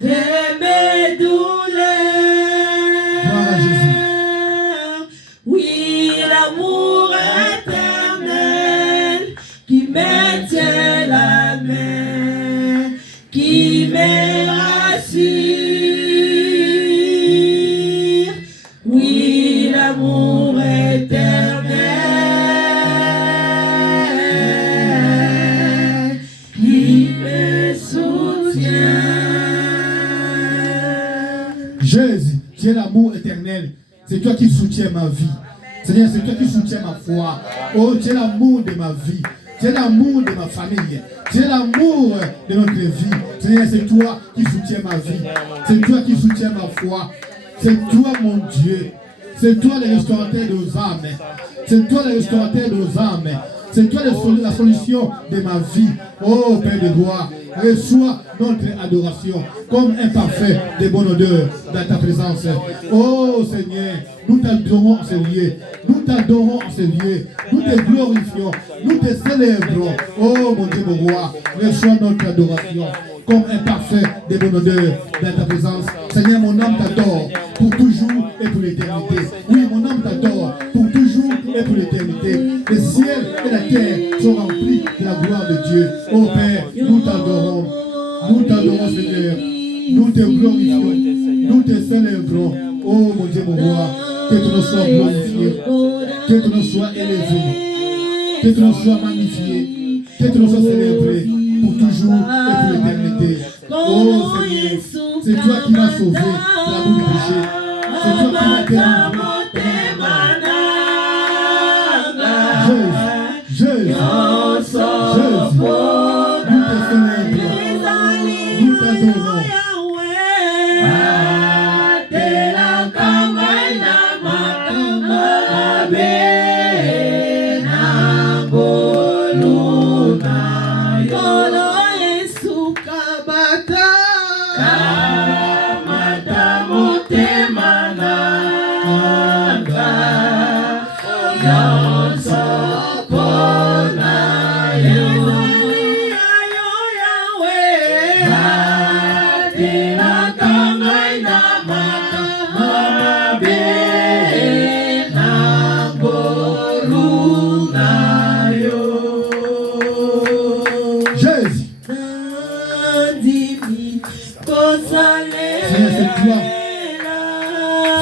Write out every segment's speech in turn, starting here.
de mes douleurs. Gloire à Jésus. Oui, l'amour éternel qui me tient la main, qui me rassure. Oui, l'amour éternel qui me soutient. Jésus, tu es l'amour éternel. C'est toi qui soutiens ma vie. Seigneur, c'est toi qui soutiens ma foi. Oh, tu es l'amour de ma vie. Tu es l'amour de ma famille. Tu es l'amour de notre vie. Seigneur, c'est toi qui soutiens ma vie. C'est toi qui soutiens ma foi. C'est toi, mon Dieu. C'est toi le restaurateur de nos âmes. C'est toi le restaurateur de nos âmes. C'est toi la solution de ma vie. Oh, Père de gloire, reçois notre adoration comme un parfait de bonne odeur dans ta présence. Oh Seigneur, nous t'adorons en ce lieu. Nous t'adorons en ce lieu. Nous te glorifions. Nous te célébrons. Oh mon Dieu, mon roi, reçois notre adoration comme un parfait de bonne odeur dans ta présence. Seigneur, mon âme t'adore pour toujours et pour l'éternité. Oui, mon âme t'adore pour toujours et pour l'éternité. Le ciel et la terre sont remplis de la gloire de Dieu. Oh Père, nous t'adorons. Nous t'adorons, Seigneur. Nous te glorifions. Nous te célébrons. Oh mon Dieu, mon roi, que ton nom soit glorifié. Que ton nom soit élevé. Que ton nom soit magnifié. Que ton nom soit célébré pour toujours et pour l'éternité. Oh Seigneur, c'est toi qui m'as sauvé de la boue du péché. C'est toi qui m'as délivré. Jésus, nous te célébrons, nous t'adorons.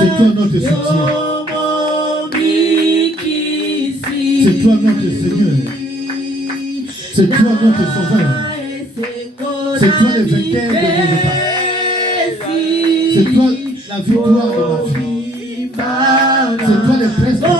C'est toi notre soutien. C'est toi notre Seigneur. C'est toi notre Sauveur. C'est toi le vainqueur de nos pas. C'est toi la victoire de ma vie. C'est toi le prince de paix.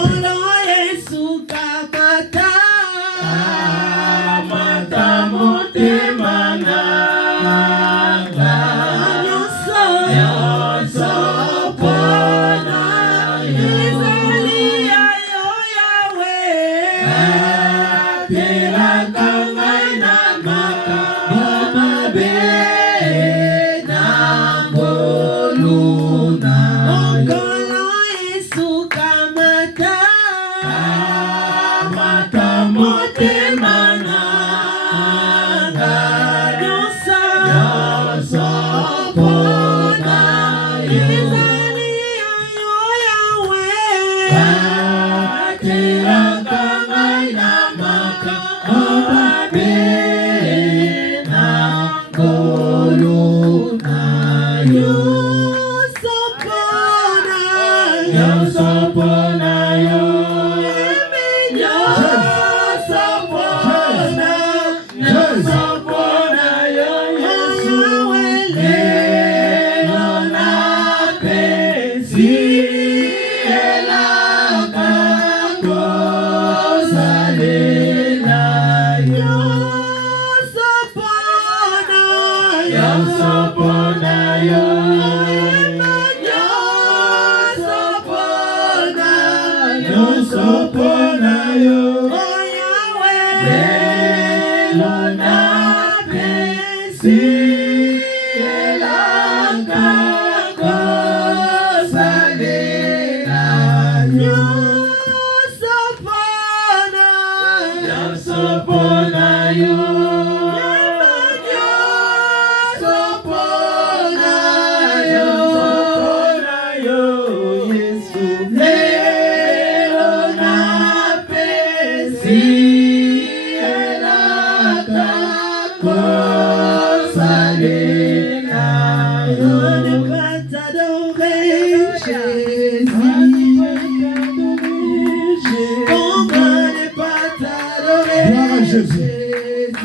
Jésus.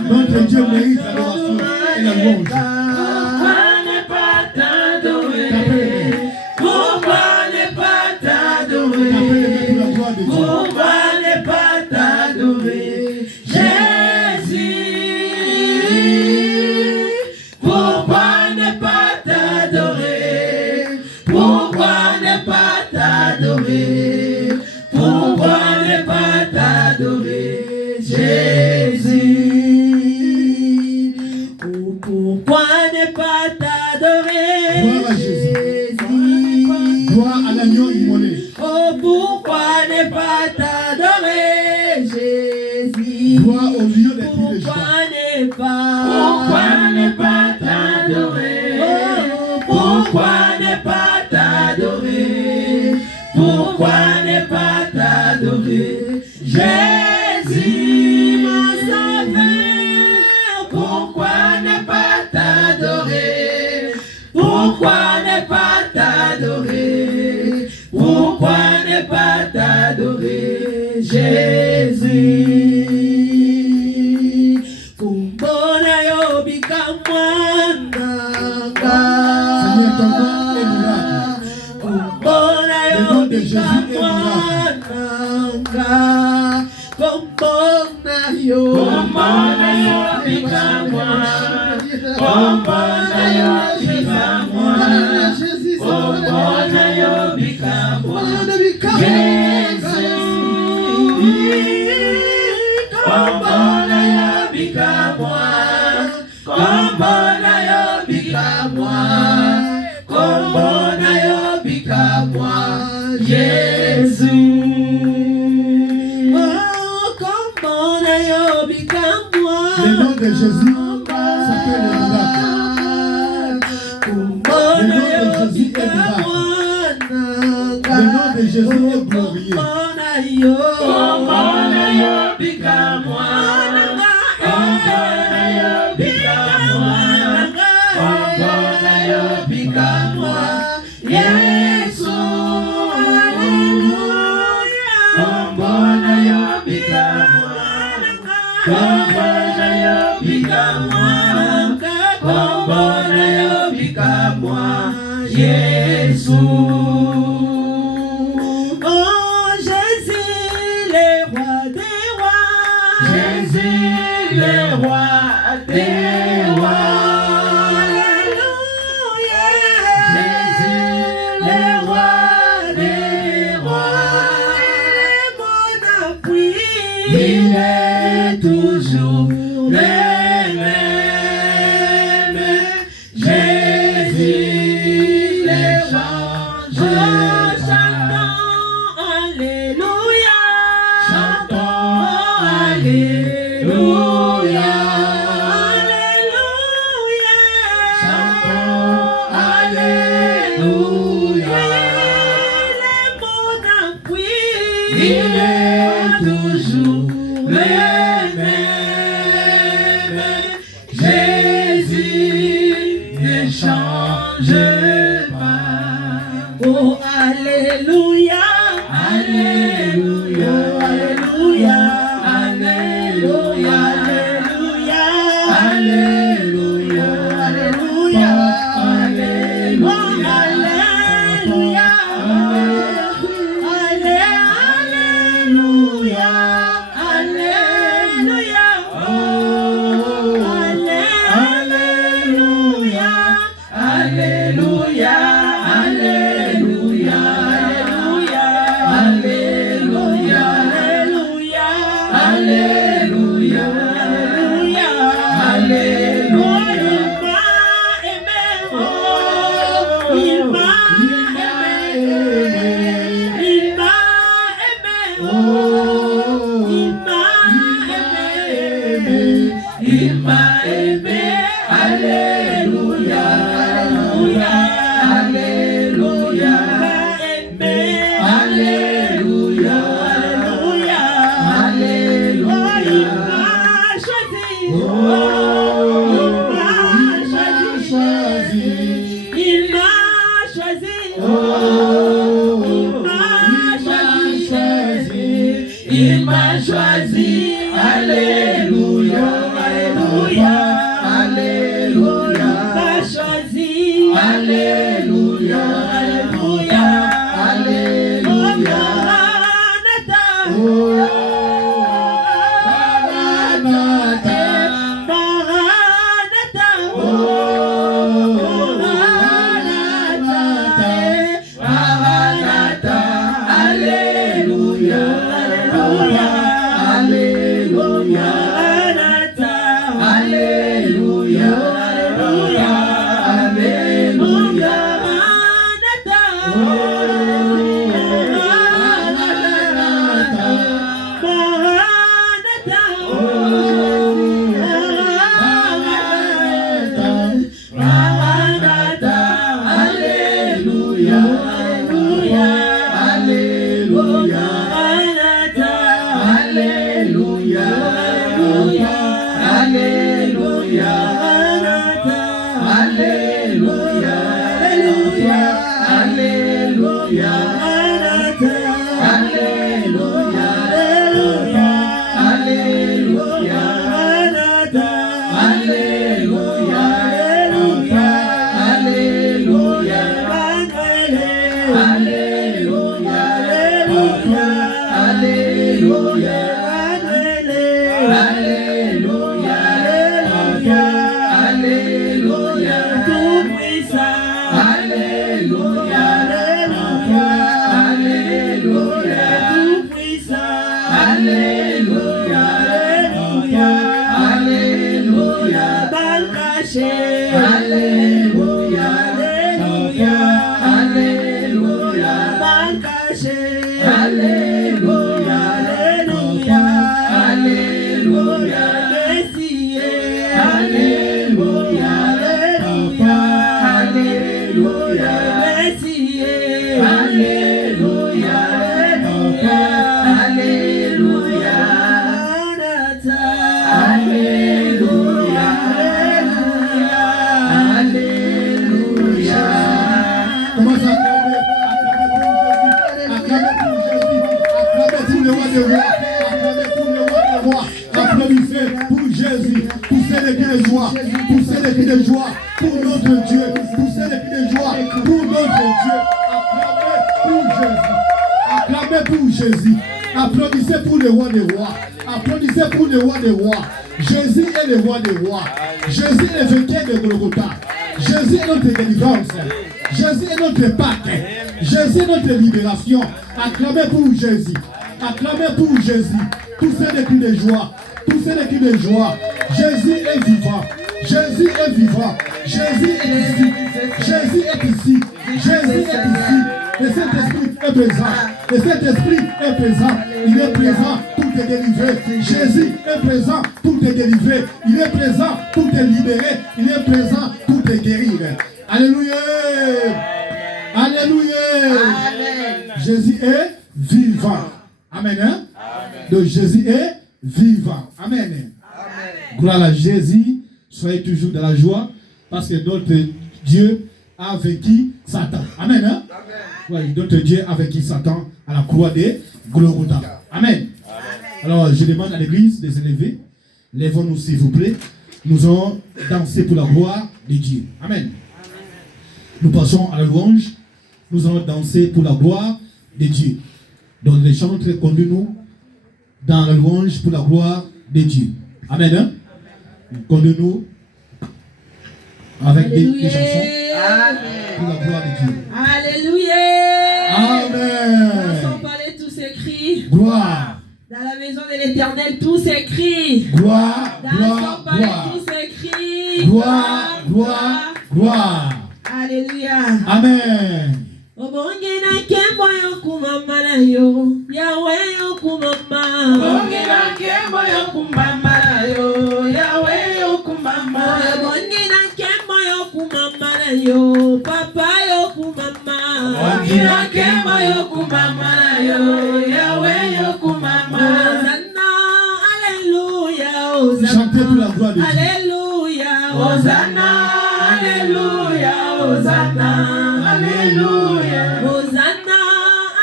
Notre Dieu mérite l'adoration et la louange. Pourquoi ne pas t'adorer? Pourquoi ne pas t'adorer? Pourquoi ne pas t'adorer? Jésus. Pourquoi ne pas t'adorer? Pourquoi ne pas t'adorer? Pourquoi ne pas t'adorer? Jésus, oh, pourquoi ne pas t'adorer? Gloire à Jésus. Gloire à l'agneau immolé. Oh, pourquoi ne pas t'adorer, Jésus? Gloire au lieu des Pourquoi ne pas t'adorer? Oh, pourquoi ne pas t'adorer? Pourquoi ne pas t'adorer, Jésus, mon sauveur? Pourquoi ne pas t'adorer? Pourquoi ne pas t'adorer? Pourquoi ne pas t'adorer, Jésus? Kumbona yobika mwananga. Seigneur, ton nom est miracle. Kumbona yobika mwananga. Kumbona yobika mwananga. Kumbona yobika mwananga. Kumbona yobika mwananga. Kumbona yobika mwananga. Kumbona yobika mwananga. Kumbona yobika mwananga. Jésus. Le nom de Jésus s'appelle le miracle. Le nom de Jésus est miracle. Le nom de Jésus est glorieux. Jésus, oh Jésus, le roi des rois, Jésus, le roi des rois, alléluia, Jésus, le roi des rois, mon appui, il est toujours le même, Jésus. Oh, alléluia, alléluia, alléluia, alléluia, alléluia, alléluia, alléluia, alléluia, alléluia, alléluia, alléluia, alléluia. Il m'a aimé, alléluia, alléluia, alléluia, alléluia, alléluia, il m'a choisi, il Alléluia, Alléluia, Alléluia. Oh, Maranatha, Maranatha, oh, Maranatha, Maranatha, Alléluia, Alléluia, Alléluia, Maranatha, Alléluia, Alléluia, Alléluia, Maranatha, oh, Maranatha, Maranatha, oh, Maranatha, Maranatha, Alléluia, Alléluia, Alléluia, Maranatha, Alléluia, Alléluia, Alléluia, Maranatha, Alléluia, Alléluia, Alléluia, Maranatha, Alléluia, Alléluia, Alléluia, Maranatha, Alléluia, Alléluia, Alléluia, Alléluia, Alléluia, Alléluia, tout puissant, Alléluia, Alléluia, tout puissant, Alléluia, Alléluia, mal caché, Alléluia, Alléluia, mal caché, Alléluia, Alléluia, Messie, Alléluia, Alléluia, Messie, Alléluia, Alléluia, Maranatha, Alléluia, Alléluia. Commence à acclamer pour Jésus, acclamer pour le roi des rois, acclamer pour le roi des rois, applaudissez pour Jésus, poussez les cris de joie, poussez les cris de joie pour notre Dieu, poussez les cris de joie pour notre Dieu, acclamez pour Jésus, applaudissez pour le roi des rois, applaudissez pour le roi des rois. Jésus est le roi des rois, Jésus est le vainqueur de Golgotha, Jésus est notre délivrance, Jésus est notre Pâque, Jésus est notre libération. Acclamez pour Jésus, acclamez pour Jésus, poussez les cris de joie, poussez les cris de joie. Jésus est vivant, Jésus est vivant, Jésus est ici, Jésus est ici, Jésus est ici. Le Saint-Esprit est présent, le Saint-Esprit est présent, il est présent pour te délivrer. Jésus est présent pour te délivrer, il est présent pour te libérer, il est présent pour te guérir. Alléluia, alléluia. Amen. Jésus est vivant. Amen. Hein? Amen. Donc Jésus est vivant. Amen. Amen. Gloire à Jésus. Soyez toujours dans la joie parce que notre Dieu a vaincu Satan. Amen. Hein? Amen. Ouais, notre Dieu a vaincu Satan à la croix de Golgotha. Amen. Amen. Alors je demande à l'église de se lever. Lèvons-nous s'il vous plaît. Nous allons danser pour la gloire de Dieu. Amen. Nous passons à la louange. Nous allons danser pour la gloire de Dieu. Donc les chantres conduisent-nous dans la louange pour la gloire de Dieu. Amen. Hein? Conduisez-nous avec des chansons. Amen. Pour la gloire de Dieu. Alléluia. Amen. Dansons parler tous ces cris. Gloire. Dans la maison de l'Éternel, tous ces cris. Gloire, Dansons parler gloire. tous ces cris. Gloire, gloire, gloire. Alléluia. Amen. Obongena kembo yokumama na yo, Yahweh yokumama. Obongena kembo yokumama na yo, Yahweh yokumama. Obongena kembo yokumama na yo, Papa yokumama. Obongena kembo yokumama na yo, Yahweh yokumama. Hosanna, alléluia, Hosanna. Chantez pour la gloire de Dieu. Alléluia, Hosanna, alléluia, Hosanna, alléluia, Hosanna,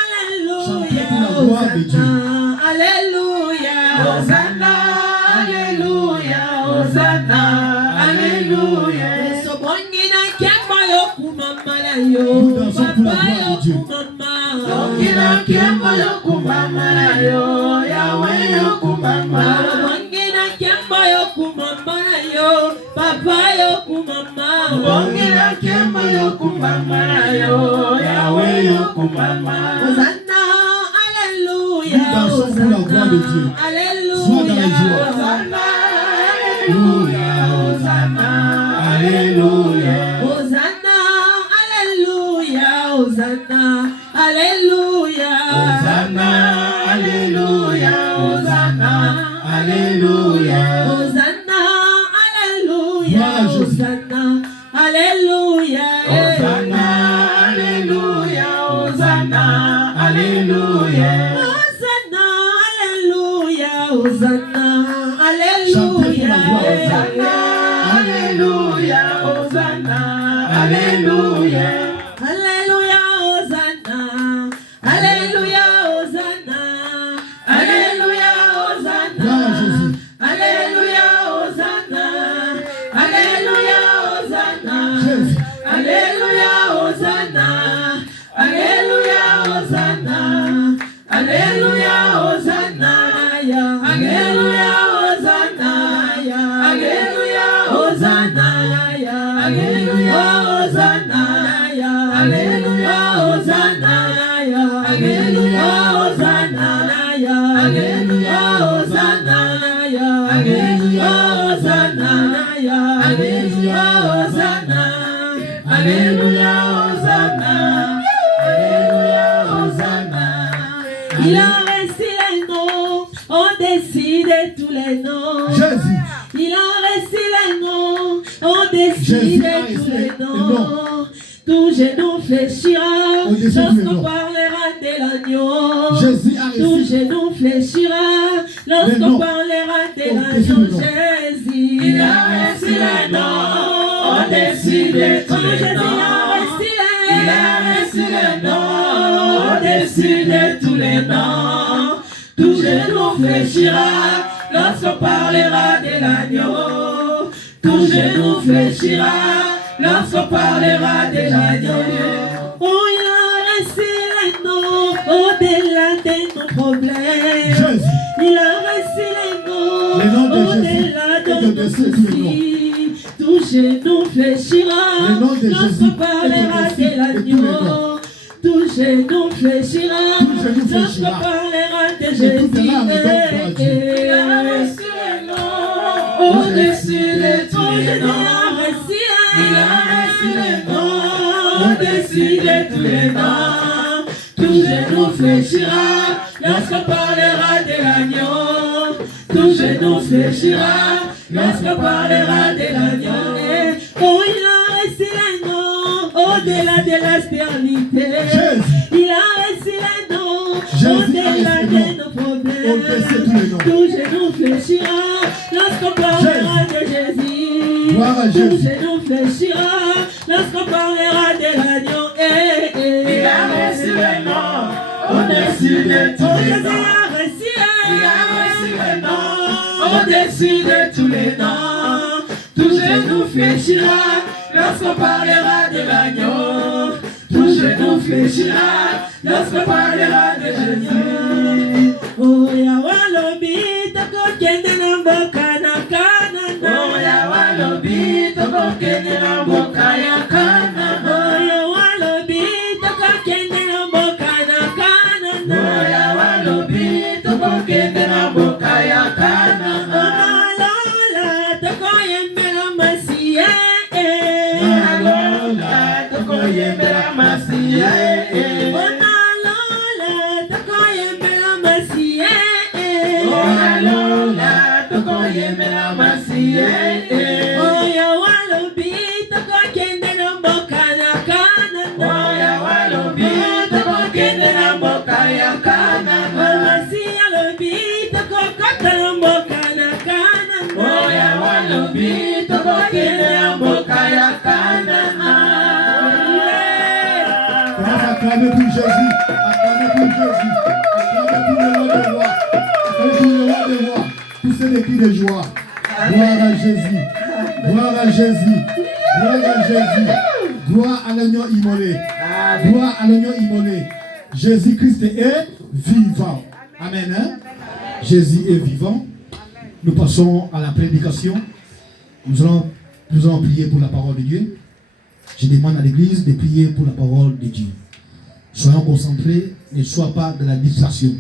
alléluia, Hosanna, alléluia, Hosanna, alléluia, Hosanna, alléluia. Sobongina kemba yoku Nous dansons pour la gloire de Dieu. Papa yo kumama, bongela kemba yo kumama yo, Yahweh yo kumama. Hosanna, alléluia. Nous dansons pour la gloire de Dieu. Sois dans la joie. Hosanna, alléluia. Hosanna, alléluia. Hosanna, alléluia. Hosanna, alléluia. Hosanna, alléluia. Hosanna, alléluia. Hosanna, alléluia. Hosanna, alléluia. Hosanna, alléluia. Hosanna, alléluia. Hosanna, Chantez pour la gloire de Dieu. Alléluia, Hosanna, alléluia. Alléluia, Hosanna. Alléluia, Hosanna. Alléluia, Hosanna. Gloire à Jésus. Alléluia, Hosanna. Alléluia, Hosanna. Jésus. Alléluia, Hosanna. Alléluia, Hosanna. Alléluia, Hosanna. Alléluia, Hosanna. Alléluia, Hosanna. Alléluia, Hosanna. Alléluia, Hosanna. Alléluia, Hosanna. Alléluia, Hosanna. Alléluia, Hosanna. Alléluia, Hosanna. Alléluia, Hosanna. Alléluia, Hosanna. Il a resté les noms, on décide tous les noms. Jésus. Il a resté les noms, on Jésus décide a tous resté les les noms. noms. Tout genou fléchira On décide tous les lorsqu'on noms. parlera de l'agneau. Jésus a Tout resté. genou fléchira Les lorsqu'on noms. parlera de On l'agneau. décide les noms. Jésus, Il a resté les noms, on décide tous les Jésus noms. a resté Il a resté les noms, on décide tous les noms. Tout genou fléchira lorsqu'on parlera de l'agneau. Tout genou fléchira lorsqu'on parlera de l'agneau. Oh, il a resté les noms au-delà de nos problèmes. Jésus. Il a resté les noms Les noms de Jésus au-delà et de de nos Jésus, tous les noms. soucis. Tout genou fléchira Les noms de Jésus lorsqu'on et parlera de Jésus de et tous les l'agneau. noms. Tout genou fléchira Tout genou lorsqu'on fléchira. parlera de Et toute Jésus. larme tombera à Dieu. Il a resté les noms, au-dessus de tous les noms. Il a resté les noms, au-dessus de tous les noms. Tout genou fléchira lorsqu'on parlera de l'agneau. Tout genou fléchira lorsqu'on parlera de l'agneau. Oh, il a resté les noms au-delà de la stérilité. Jésus. Il a resté les noms Jésus a au-delà resté les de noms. nos On problèmes. décide tous les noms. Tout genou fléchira lorsqu'on parlera de Jésus. Gloire à Tout Jésus. genou fléchira lorsqu'on parlera de l'agneau. Il a resté les noms, au-dessus de tous Oh, les Jésus noms. a resté. Il a resté les noms, au-dessus de tous les noms. Tout genou fléchira lorsqu'on parlera de l'agneau. Tout genou fléchira lorsqu'on parlera de Jésus. Oh, Yahweh lobi toko kende na mboka na Kanana. Oh, Yahweh lobi toko kende na mboka ya Kanana. Oh, Yahweh lobi toko kende na mboka na Kanana. Oh, Yahweh lobi toko kende na mboka ya Kanana. Lola toko yembela masiye. Lola toko yembela masiye. Lola toko yembela masiye. Lola toko yembela masiye. Oh, Yahweh lobi toko kende na mboka na Kanana. Oh, Yahweh lobi toko kende na mboka ya Kanana. Masiya lobi toko kata na mboka na Kanana. Oh, Yahweh lobi toko kende na mboka ya Kanana. Commence à acclamer pour Jésus. Acclamer pour Jésus. Acclamer pour le roi des rois. Acclamer pour le roi des rois. Poussez des cris de joie. Gloire à Jésus. Gloire à Jésus. Gloire à Jésus. Gloire à l'agneau immolé. Gloire à l'agneau immolé. Jésus-Christ est vivant. Amen. Hein? Jésus est vivant. Nous passons à la prédication. Nous allons prier pour la parole de Dieu. Je demande à l'église de prier pour la parole de Dieu. Soyons concentrés, ne sois pas de la distraction.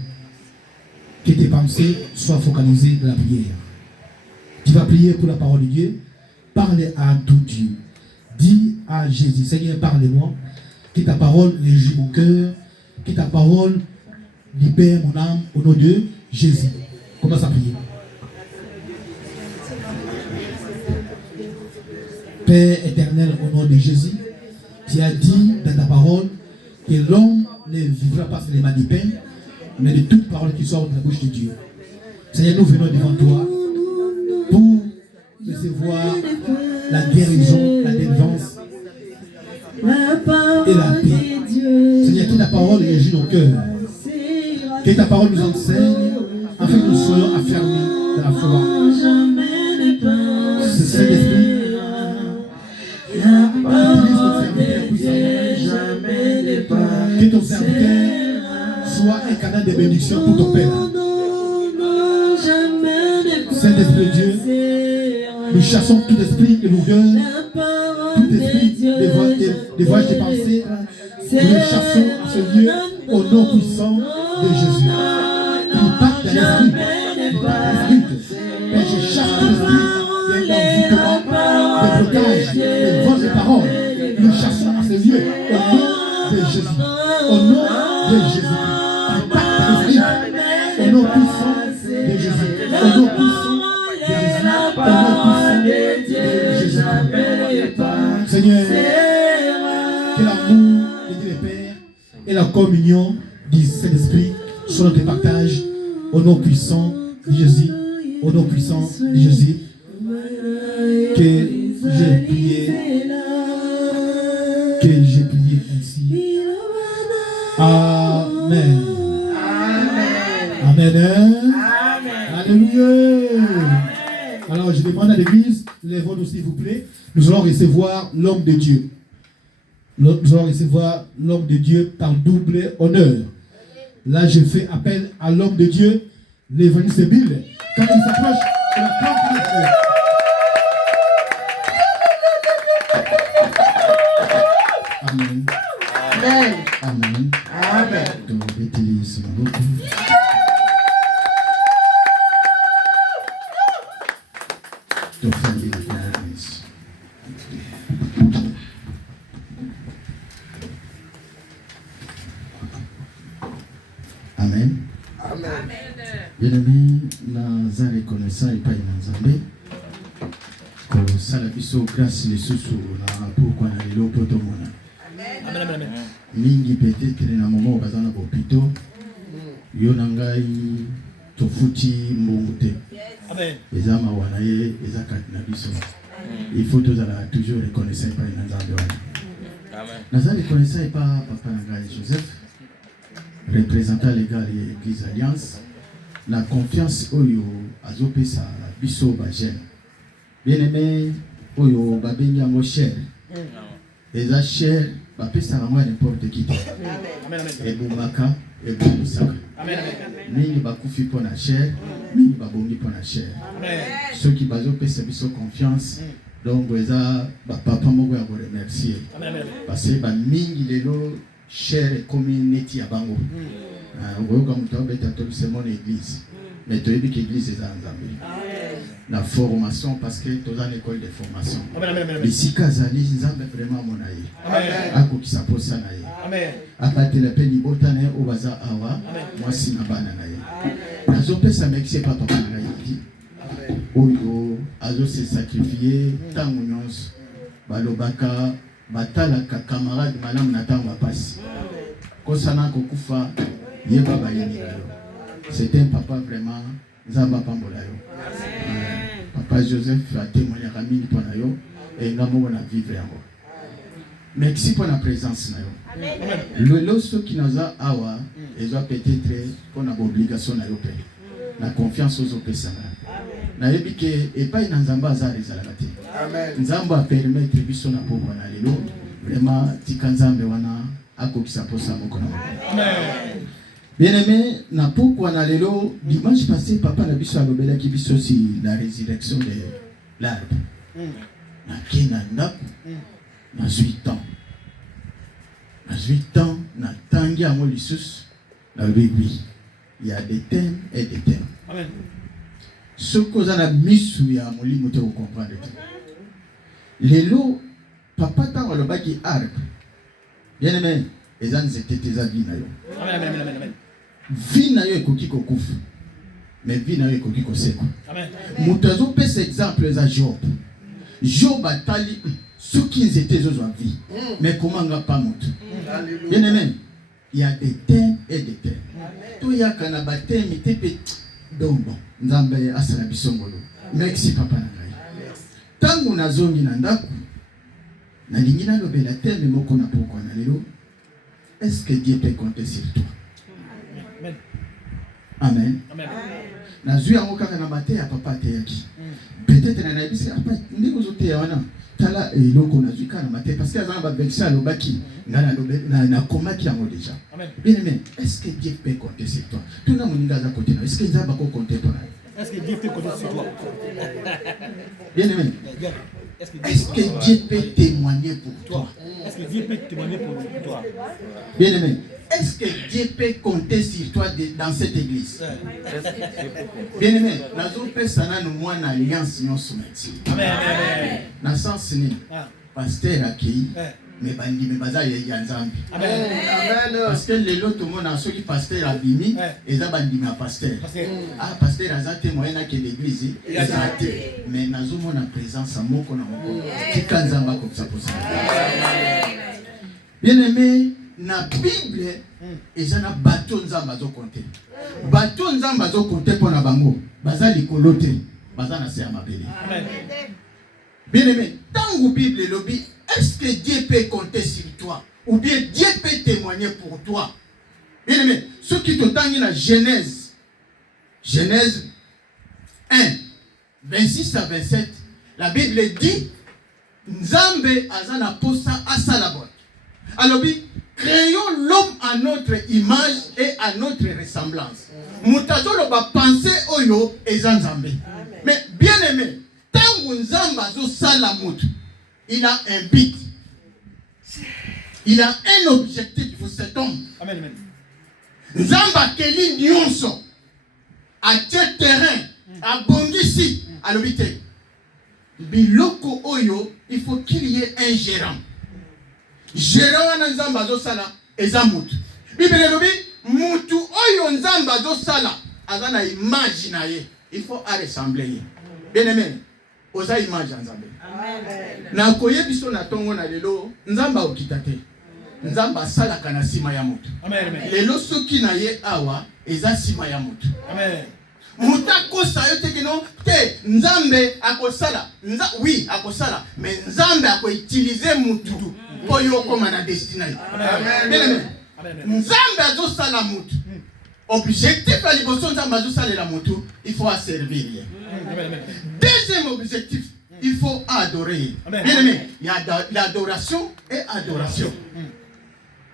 Que tes pensées soient focalisées dans la prière. Tu vas prier pour la parole de Dieu. Parle à tout Dieu. Dis à Jésus, Seigneur, parle-moi. Que ta parole réjouisse mon cœur. Que ta parole libère mon âme au nom de Jésus. Commence à prier. Père éternel, au nom de Jésus, tu as dit dans ta parole que l'homme ne vivra pas seulement du pain, mais de toute parole qui sort de la bouche de Dieu. Seigneur, nous venons devant toi pour recevoir la guérison, la délivrance et la paix. Seigneur, que ta parole réjouisse nos cœurs. Que ta parole nous enseigne afin que nous soyons affermis dans la foi. C'est Saint-Esprit. Que ton serviteur soit un canal de bénédiction pour ton Père. Saint-Esprit de Dieu, nous chassons tout esprit de lourdeur, tout esprit de voyage de pensée. Nous les chassons à ce lieu au nom puissant de Jésus. Nous partent dans l'esprit, nous partent dans l'esprit. Père, je chasse tout esprit de blocage, de voix de parole. Nous chassons à ce lieu au nom de Jésus. Au nom de Jésus. Nous partent dans l'esprit, au nom puissant de Jésus. Au nom puissant de Jésus. Au nom puissant de Jésus. Seigneur, que l'amour de Dieu le Père et la communion du Saint-Esprit soient notre partage au nom puissant de Jésus. Au nom puissant de Jésus. Que j'ai prié ainsi. Amen. Amen. Amen. Alléluia. Alors je demande à l'église, lèvons-nous s'il vous plaît. Nous allons recevoir l'homme de Dieu. Nous allons recevoir l'homme de Dieu par double honneur. Là je fais appel à l'homme de Dieu, l'évangéliste Bill. Quand il s'approche de la porte de Dieu. Amen. Amen. Amen. Amen. Donc, utilise beaucoup. Donc, famille, la connaissance. Amen. Amen. Bien-aimé, naza reconnaissant et pas inanzambe. Ko sala biso grâce les sous na pourquoi na lelo poto mona. Amen, amen, amen. Mingi peut-être na moment bazana bopito. Yo nangai tofuti mbongo te. Amen. Eza mawana ye eza katina biso. Il faut toujours reconnaissant et pas inanzambe wana. Amen. Naza reconnaissant et pas papa nangai Joseph, représentant légal de l'Église Alliance. La confiance oyo azopesa biso ba jeune. Bien-aimé, oyo babengi yango cher. Eza cher, bapesa yango n'importe qui. Amen, amen. Ebumaka, ebumusaka. Amen, amen. Mingi bakufi pona cher, mingi babongi pona cher. Amen. Ceux qui bazopesa biso confiance, donc eza papa moko ya ko remercier. Amen, amen. Parce que ba mingi lelo cher comme neti ya bango. Oyoka mutu abeta tolusemona église. Mais tu as dit que l'église est en Zambie. La formation, parce que tu as une école de formation. Mais si Kazali, Zambie vraiment mon aïe. Ako qui s'appose ça naïe. Après la peine, il botte naïe au bazar awa. Moi si na bana naïe. Azo pe sa mec c'est pas papa naïe. Oyo, azo se sacrifier tant nyons. Balobaka, batala ka camarade malam na tamba passe. Kosana kokufa yeba bayini. C'est un papa vraiment, Zamba Pambolayo. Papa Joseph a témoigné à Ramini Ponayo et nous avons vivre encore. Merci pour la présence. Le lot qui nous a awa, ils ont peut-être pour notre obligation à l'opé. La confiance aux opé sana. Na yebi ke et pas une Zamba za les alabati. Zamba permettre biso na pour na lelo Vraiment, Tikanzambe wana akokisa posa moko na moko. Bien-aimé, na pourquoi na lelo dimanche passé papa na biso alobelaki biso si la résurrection de l'arbre. Na kena ndako na 8 ans. Na 8 ans na tangi amo lisusu na oui. Il y a des thèmes et des thèmes. Amen. Ce que za na misu ya molimo te ko comprendre. Lelo papa ta alobaki arbre. Bien-aimé, ezan zetete za vie na yo. Amen. Vie na yo ekoki kokufa. Mais vie na yo ekoki koseko. Amen. Mutazo pese exemple za Job. Job atali soki nzete zo zwa vie. Mais comment nga pas mutu. Bien-aimé, il y a des thèmes et des thèmes. Tout ya kana batemi tepe dombo. Nzambe asala bisongolo. Merci papa na ngai. Tangu nazongi na ndako. Na lingina lobela thème moko na pourquoi na lelo. Est-ce que Dieu peut compter sur toi? Amen. Amen. Nazui yango kaka na mate ya papa te yaki. Peut-être na nabisi apa ndiko zote ya wana. Tala eloko nazui kana mate parce que azanga ba vexa lobaki ngana na komaki yango déjà. Bien aimé, est-ce que Dieu peut compter sur toi? Tout na moninga za côté na. Est-ce que Nzamba ko compter toi? Est-ce que Dieu peut compter sur toi? Bien aimé. Est-ce que Dieu peut témoigner pour toi? Est-ce que Dieu peut témoigner pour toi? Bien aimé. Est-ce que Dieu peut compter sur toi dans cette église? Bien aimé, nazo pesa na no mwana alliance nyonso meti. Amen. Na sens ni pasteur akei me bandi me baza ya Nzambe. Amen. Parce que lelo tout monde a soki pasteur abimi eza bandi ma pasteur. Ah pasteur azate moyena ke l'église ezate. Mais nazo mona présence à moko na moko. Tika Nzamba comme ça pour ça. Bien aimé, na Bible ezana bateau Nzamba zo compter. Bateau Nzamba zo compter pour na bango. Baza likolo te, baza na se ya mabele. Amen. Bien aimé, tangu Bible lobi, est-ce que Dieu peut compter sur toi ou bien Dieu peut témoigner pour toi? Bien aimé, ce qui te tangi la Genèse 1 26 à 27, la Bible dit Nzambe azana posa asalabot. Alors, créons l'homme à notre image et à notre ressemblance. Mutato lo ba penser oyo ezanzambe. Mais bien aimé, tangu Nzamba zo sala mutu, il a un but. Il a un objectif pour cet homme. Amen, amen. Nzamba keli nyonso a terrain, a bongisi, a l'obité. Biloko oyo, il faut qu'il y ait un gérant. Gérant na Nzamba zo sala eza mutu. Bible lobi mutu oyo Nzamba zo sala azana image na ye. Il faut à ressembler. Bien aimé, oza image Nzambe. Amen. Na koye biso na tongo na lelo Nzamba okitate. Nzamba sala kana sima ya mutu. Amen. Lelo soki na ye awa eza sima ya mutu. Amen. Muta kosa yo tekino te Nzambe akosala. Oui, akosala, mais Nzambe akoutiliser mutu. Pour yo comme na destinée. Amen. Nzambe azosala mutu. Objectif à liboso Nzambe azosala la mutu, il faut servir. Deuxième objectif, il faut adorer. Bien aimé, il y a l'adoration et adoration.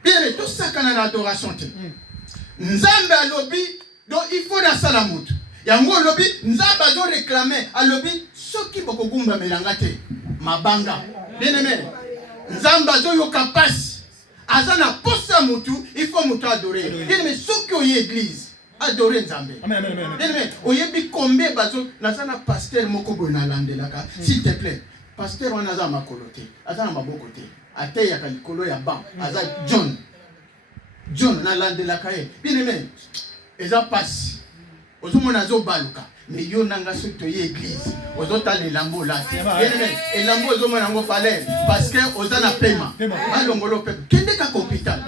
Bien aimé, tout ça quand on a l'adoration. Nzambe a lobby, donc il faut la sala mutu. Yango lobby, Nzambe a réclamer, a lobby, ceux qui boko gumba melangate, mabanga. Bien aimé. Nzamba zo yo kapasi azana posa mutu il faut mutu adorer. Bien mais ceux qui ont église adorer Nzambe. Amen. Bien mais oyebi combien bazo nazana pasteur moko boy na landelaka s'il te plaît. Pasteur wana za makolote azana maboko te ate ya kalikolo ya ba aza John na landelaka ye. Bien mais eza pasi ozomona zo baluka. Mais yo nanga soto ye église ozota le lambo là et lambo ozomona ngo fallait parce que ozana paiement alongolo pe kende ka hôpital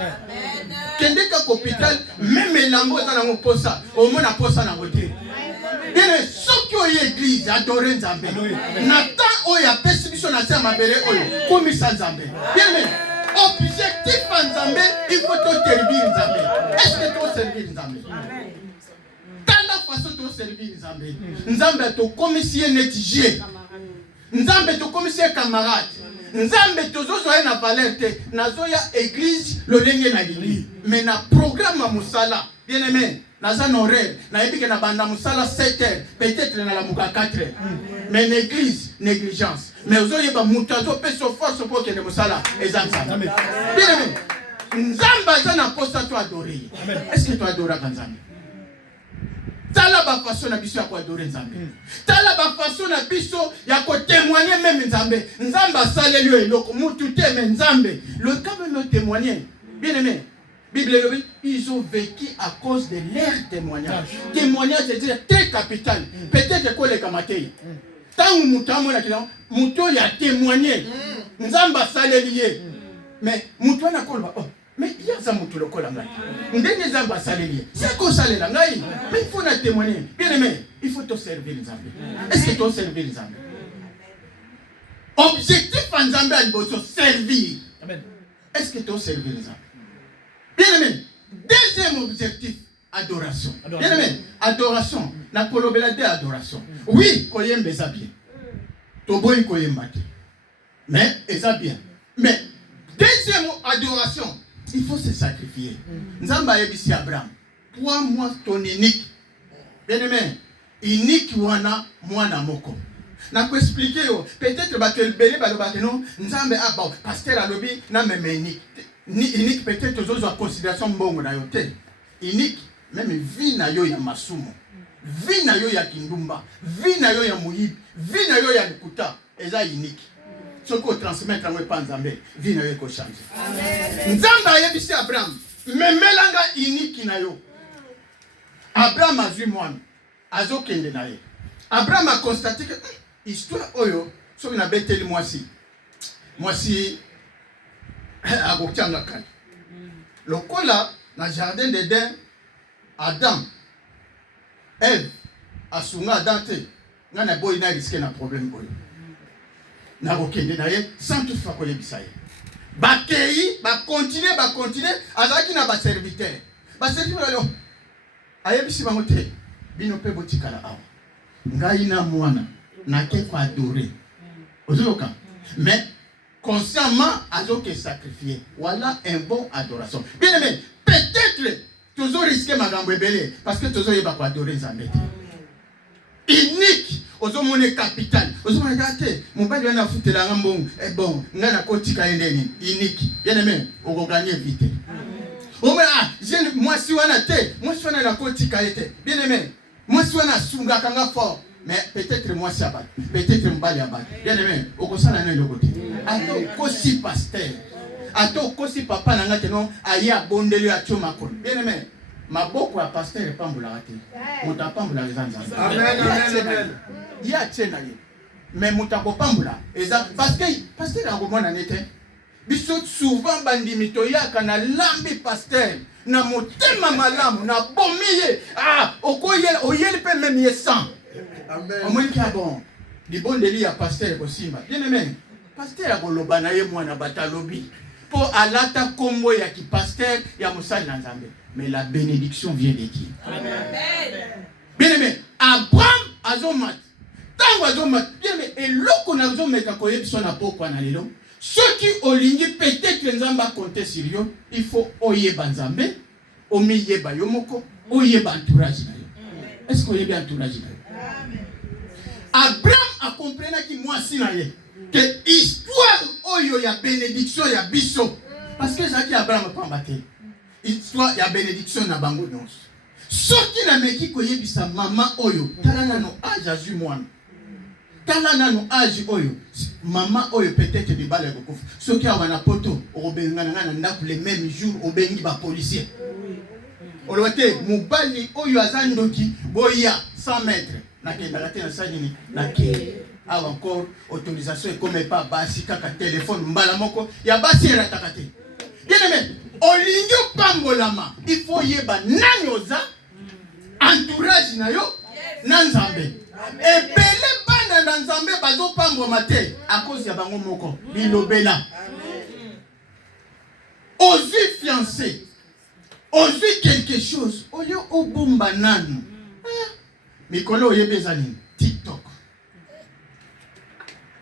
même le lambo ozana ngo posa au moins na posa na ngote bien soki o ye église adorer Nzambe na temps o ya pesi biso na sa mabere oyo komi sa Nzambe bien mais objectif Nzambe il faut te servir Nzambe. Est-ce que tu servir Nzambe? La façon de servir Nzambe. Nzambe to commissaire netijé. Nzambe to commissaire camarade. Nzambe tozozo na valeur te. Nazoya église lolenge na lili. Mais na programme musala. Bien aimé. Naza horaire. Na epike na banda musala 7h. Peut-être na la muka 4h. Mais l'église, négligence. Mais vous avez mutazo peso force pour que ne musala. Exactement. Bien aimé. Nzamba zana posta tu adorer. Est-ce que tu adoras Nzambe? Tala ba façon na biso ya ko adorer Nzambe. Tala ba façon na biso ya ko témoigner même Nzambe. Nzamba saleli yo eloko mutu te mais Nzambe. Le quand même témoigner. Bien aimé. Bible dit ils ont vécu à cause de leur témoignage. Témoignage c'est très capital. Peut-être que les kamatei. Tant mutamo na kilo muto ya témoigner. Nzamba saleli ye. Mais muto na kolba. Mais il y a ça mutu lokola ngai. Ndenge Nzamba saleli. C'est quoi salela ngai? Mais il faut na témoigner. Bien aimé, il faut te servir Nzambe. Est-ce que tu servir Nzambe? Objectif Nzambe a besoin servir. Amen. Est-ce que tu servir Nzambe? Bien aimé, deuxième objectif, adoration. Bien aimé, adoration. Na kolobela de adoration. Oui, koyembe ça bien. Toboyi koyemba te. Mais ça bien. Mais deuxième adoration, il faut se sacrifier. Nzamba yebisi Abraham. Toi moi ton unique. Bien aimé, unique wana mwana moko. Na ko expliquer yo, peut-être ba que le belé ba lo non, Nzambe a ba pasteur alobi na même unique. Unique peut-être aux autres considérations bongo na yote. Unique même vie na yo ya masumo. Vie na yo ya kindumba, vie na yo ya muyibi, vie na yo ya lukuta, eza unique. Ce qu'on transmet en pas Nzambe, vie na yo ko changer. Amen. Nzamba yebisi Abraham, memelanga unique na yo. Abraham a vu moi, azo kende na ye. Abraham a constaté que histoire oyo, so na beteli moi si agokianga kali. Lokola na jardin d'Éden, Adam, Ève, asunga Adam te, ngana boy na risque na problème boy. Na gokende na ye sans toutefois koyebisa ye. Bakei, ba continuer, azaki na ba serviteur. Ba serviteur lo. Ayebisi bango te, bino pe botikala awa. Ngai na mwana na ke ko adorer. Ozoka. Mais consciemment, azoke sacrifier. Voilà un bon adoration. Bien aimé, peut-être toujours risquer ma gambe belé parce que toujours il va pas adorer Nzambe. Unique, ozo mone capital. Ozo mone gâté. Mon père vient à foutre la ngambong. Eh bon, ngana kotika endeni. Unique. Bien aimé, on va gagner vite. Oh mais moi si wana te, moi si wana na kotika ete. Bien aimé, moi si wana sunga kanga fort. Mais peut-être moi c'est abat. Peut-être mbali abat. Bien aimé, okosana na yokote. Ato kosi pasteur. Ato kosi papa na ngate non aya bondeli a choma kon. Bien aimé, maboko ya pasteur pambula rate. Mota pambula rezanza. Amen. Ya tena ye. Mais mota ko pambula. Eza parce que pasteur a komona nete. Biso souvent bandimi to yaka na lambi pasteur. Na motema malamu na bomiye. Ah, okoyel oyel pe même ye sang. Amen. Au moins qu'il y a bon. Les bons délits à pasteur aussi. Bien aimé. Pasteur a goloba na ye mwana batalobi. Pour alata kombo ya ki pasteur ya musali na Nzambe. Mais la bénédiction vient de Dieu. Amen. Bien aimé. Abraham azomat. Tango azomat. Bien aimé. Et loko na azomeka koyebisa na pokwa na lelo. Ceux qui olingi peut-être Nzamba compter sur yo, il faut oyeba Nzambe, omiyeba yo moko, oyeba entourage na yo. Est-ce que oyeba entourage na yo? Abraham a compris que moi si na ye que histoire oyo ya bénédiction ya biso parce que ça qui Abraham pas batté histoire ya bénédiction na bango nyonso soki na meki koyebisa mama oyo tala nano âge azu mwana tala nano âge oyo mama oyo peut-être de balle kokufa soki awana poto obengana na ndaku le même jour obengi ba policier olote mobali oyo azandoki boya 100 mètres na kendaka na sajini na ke a encore autorisation et comme pas basi kaka téléphone mbala moko ya basi rataka te bien aimé olingo pambolama il faut yeba nani oza entourage na yo na Nzambe ebele bana na Nzambe bazo pamboma te à cause ya bango moko bilobela ozu fiancé ozu quelque chose oyo obumba nanu mikolo oyebeza nini TikTok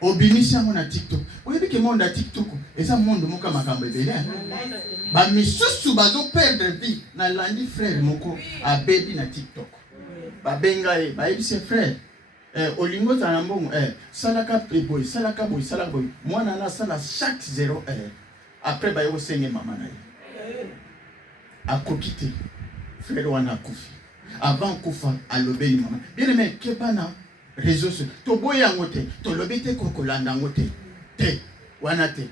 obinisi yango na TikTok Vous voyez que le monde a TikTok, et ça, le monde a makambe belé. Bah, mais sous bazo perdre vie, na landi frère moko a baby na TikTok. Bah, benga e, bah, ses frères. Olingo zanambongo, salaka playboy, salaka boy, salaka boy. Moi, nana sala chaque 0 heure. Après, bah, yo senge maman na ye. A kokite, frère wana kufi. Avant kufa, a lobeli maman. Bien aimé, kebana, réseaux sociaux. To boya ngote, to lobete kokolanda ngote. Te, wana te.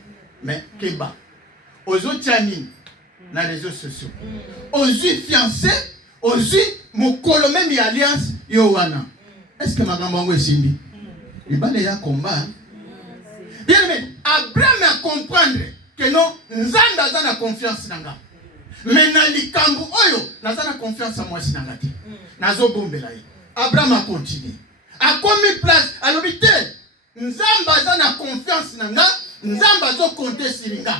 Mais keba. Ozo tchani, na réseaux sociaux. Ozu fiancé, ozu mokolo même y alliance, yo wana. Est-ce que ma grand-mère est simbi? Il va y a combat. Bien aimé, Abraham a comprendre que non, Nzanda a la confiance dans nga. Mais na likambu oyo, naza na confiance en moi si nanga te. Nazo bombela ye. Abraham a continué. A commis place, à l'obité. Nzamba a na confiance dans nga, Nzamba a compté sur nga.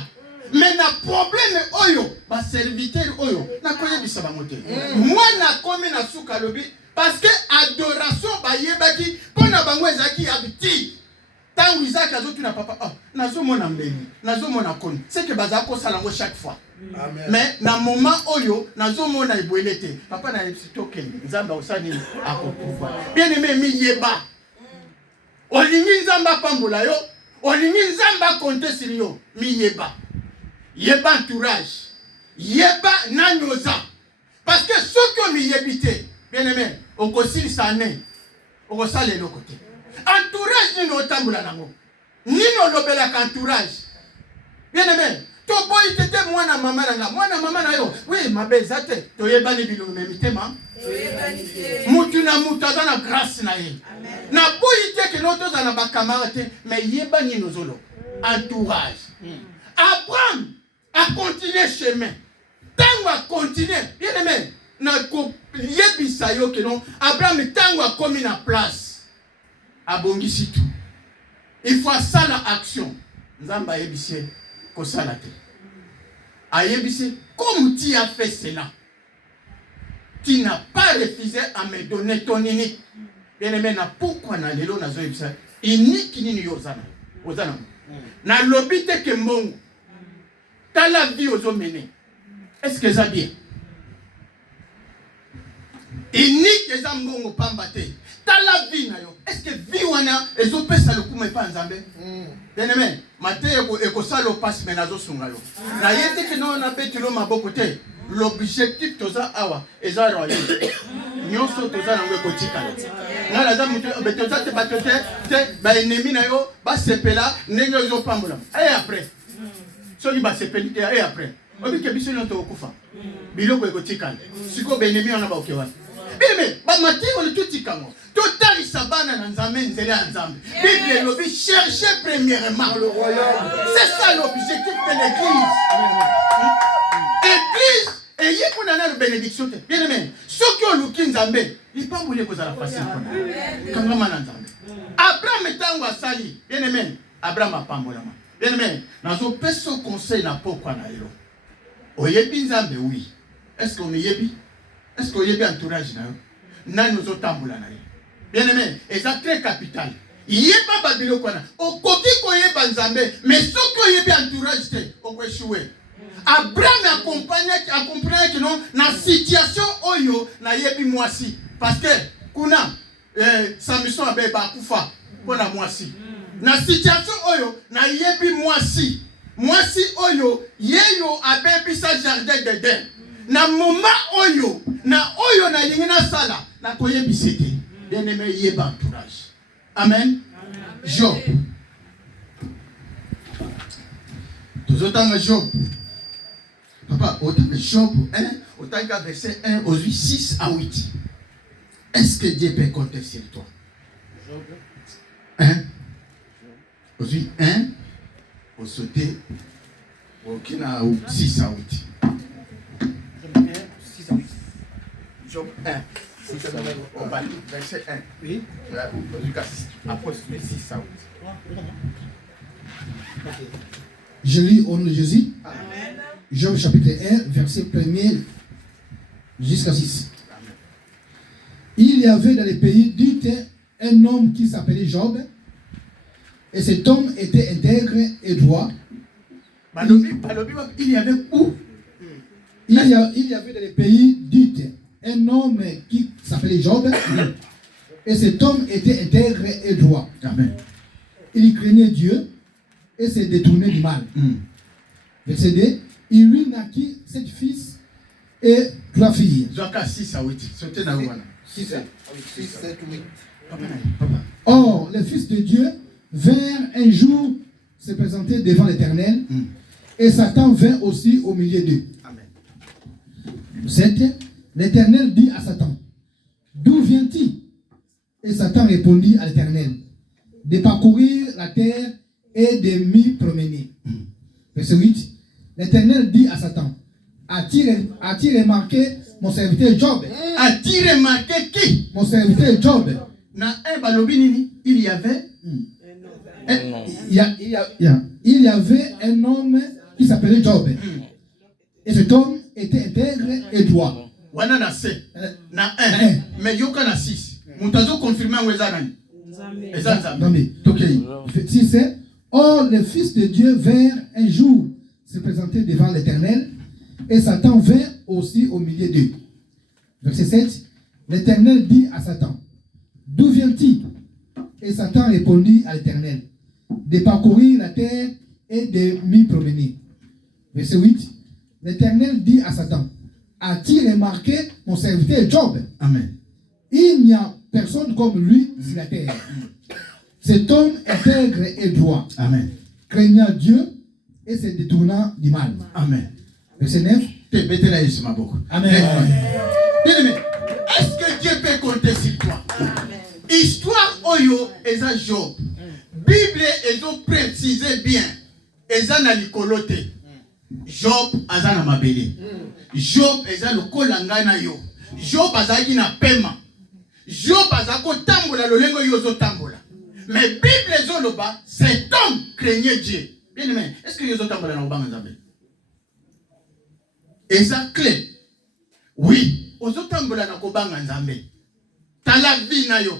Mais na problème oyo, ba serviteur oyo, na koye bisaba mote. Moi na komi na suka lobi. Parce que adoration ba yebaki pona bango ezaki habiti. Tant Isaac azotu na papa, nazo mona mbeli, nazo mona koni. C'est que bazako salango chaque fois. Amen. Mais na moment oyo nazo mona ibwelete. Papa na token, nzamba osani akopouvoir. Bien aimé mi yeba. Olingi nzamba pambola yo, olingi nzamba compter sur yo, mi yeba. Yeba entourage. Yeba nanyoza. Parce que ce que mi yebite, bien aimé, au kosili sané, au kosale le côté. Entourage ni no tambula nango. Ni no lobela entourage. Bien aimé, to boy tete mwana mama nanga, mwana mama na yo. Oui, mabezate, to yeba ni bilu memitema. Mutu na mutu na grâce na ye. Na boy tete no to na ba camarade, mais yeba ni nozolo. Entourage. Abraham a continué chemin. Tango a continué, bien aimé. Na ko yebisa yo que non Abraham tango a commis na place abongisi tout. Il faut ça la action. Nzamba yebise ko sala te. A yebise comme tu as fait cela. Tu n'as pas refusé à me donner ton unique. Bien aimé na pourquoi na lelo na zo yebisa unique nini yo zana. Ozana. Na lobite ke mbongo. Ta la vie ozo mener. Est-ce que ça bien? Unique les ambongo pambate. T'as la vie na yo. Est-ce que vie wana ezo pesa le kuma pa nzambe? Bien aimé, maté eko salo passe menazo sunga yo. Na yete que non na betilo maboko te. L'objectif toza awa eza royal. Nyoso toza na ngwe kotika. Na la zamu betoza te batote te ba ennemi na yo ba sepela ndenge yo pambola. Et après. Soki ba sepelite et après. Obi ke biso no to okufa. Biloko ekotika. Siko ba ennemi ona ba okewa. Bien, bah matin on est tout tikango. Total sabana na nzambe nzele ya nzambe. Bible lobi chercher premièrement le royaume. C'est ça l'objectif de l'église. Église et y a qu'on a la bénédiction. Bien aimé, ceux qui ont luki nzambe, il pas voulu que ça la fasse. Kanga mana nzambe. Abraham etango asali. Bien aimé, Abraham a pambolama. Bien aimé, nazo peso conseil na pokwa na elo. Oyebi nzambe oui. Est-ce qu'on yebi? Est-ce que vous avez un entourage? Nous sommes bien aimé, et ça très capital. Il n'y a pas Babylone. Au côté qu'on y est Banzambe, mais ce qu'on y a un entourage, on peut échouer. Abraham accompagne que non, dans la situation oyo, na yebi moisi. Parce que, kuna, Samson abe ba kufa, pour la moisi. Dans la situation oyo, na yebi moisi. Moisi oyo, yeyo abe bisa jardin d'Eden. Na moment oyo na yingina sala na koyebisete bien aimé yeba entourage. Amen. Job. Tozotanga Job. Papa, autant que Job 1, autant que verset 1 aux 6 à 8. Est-ce que Dieu peut compter sur toi? Job 1 aux 1 au sauter au 6 à 8. Job 1, on va lire verset 1. Oui. Après 6 à 8. Je lis au nom de Jésus. Amen. Job chapitre 1, verset 1er jusqu'à 6. Amen. Il y avait dans les pays d'Uth un homme qui s'appelait Job. Et cet homme était intègre et droit. Il y avait où? Il y avait dans les pays d'Ut un homme qui s'appelait Job. Et cet homme était intègre et droit. Amen. Il craignait Dieu et s'est détourné du mal. Verset 2. Il lui naquit 7 fils et 3 filles. 6 à 8. 6 à 8. Or, les fils de Dieu vinrent un jour se présenter devant l'Éternel, et Satan vint aussi au milieu d'eux. 7. L'Éternel dit à Satan, d'où viens-tu? Et Satan répondit à l'Éternel, de parcourir la terre et de m'y promener. Verset 8. L'Éternel dit à Satan, as-tu remarqué mon serviteur Job? As-tu remarqué qui? Mon serviteur Job. Il y avait il y avait un homme qui s'appelait Job. Et cet homme était intègre et droit. Wana na 7, na 1, mais yoka na 6. Mutazo confirmer où Si c'est, or les fils de Dieu vinrent un jour se présenter devant l'Éternel, et Satan vint aussi au milieu d'eux. Verset 7. L'Éternel dit à Satan, d'où viens-tu? Et Satan répondit à l'Éternel, de parcourir la terre et de m'y promener. Verset 8. L'Éternel dit à Satan, as-tu remarqué mon serviteur Job? Amen. Il n'y a personne comme lui sur la terre. Cet homme intègre et droit. Amen. Craignant Dieu et se détournant du mal. Amen. Verset 9. Amen. Bien-aimé, est-ce que Dieu peut compter sur toi? Amen. Histoire Oyo et Job. Bible est précisé bien. Eza na likolote. Job azana mabele. Job eza lokola ngai na yo. Job azaki na pema. Job azako tambola lolengo yo zo tambola. Mais Bible ezoloba, cet homme craignait Dieu. Bien aimé, est-ce que yo zo tambola na obanga nzambe? Eza clé. Oui, ozo tambola na kobanga nzambe. Tala vie na yo.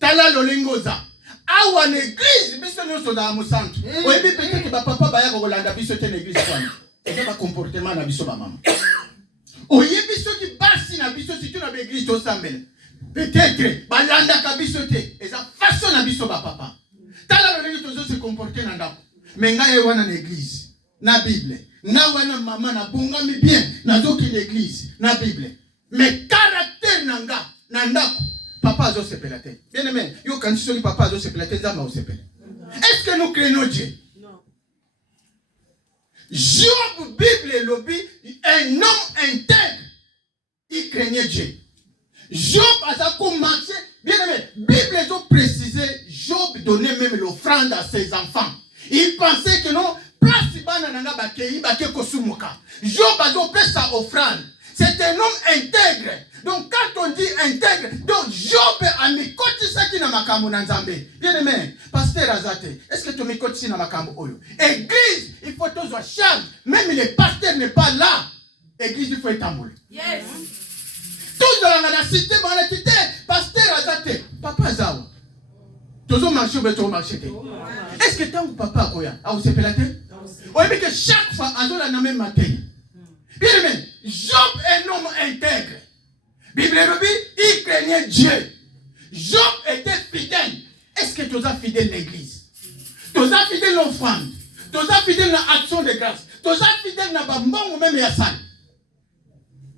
Tala lolengo za. Awa na église biso nyonso na musantu. Oyebi peut-être ba papa baya ko kolanda biso te na église kwani. Eza ba comportement na biso ba mama. Oyebi biso ki basi na biso si tu na église to sambele. Peut-être ba landa ka biso te. Eza façon na biso ba papa. Tala lolengo tozo se comporter na ndako. Mais ngai wana na église, na Bible. Na wana mama na bongami bien na zoki l'église, na Bible. Mais caractère nanga na ndako. Papa azo sepela te. Bien aimé, yo quand tu papa azo sepela te nzamba o sepela. Est-ce que nous craignons Dieu? Non. Job Bible lobby, un homme intègre, il craignait Dieu. Job a commencé, bien aimé, Bible a précisé, Job donnait même l'offrande à ses enfants. Il pensait que non, place banana bakei bake kosumuka. Job a fait sa offrande. C'est un homme intègre. Donc quand on dit intègre, donc Job a mis côté ça qui n'a makambo nanzambe. Bien aimé, pasteur Azate, est-ce que tu mets côté ça na makambo oyo? Église, il faut tous en charge. Même le pasteur n'est pas là. Église, il faut être amour. Yes. Tous dans la cité, dans la cité, pasteur Azate, papa Zawa. Tous au marché, au marché. Est-ce que tant que papa koya, a vous se pelate? Oui, mais que chaque fois, Azo la même matin. Bien aimé, Job est un homme intègre. Bible dit, il craignait Dieu. Job était fidèle. Est-ce que tu es fidèle à l'église? Tu es fidèle à l'offrande. Tu es fidèle à l'action de grâce. Tu es fidèle à Bambang ou même à Yassan.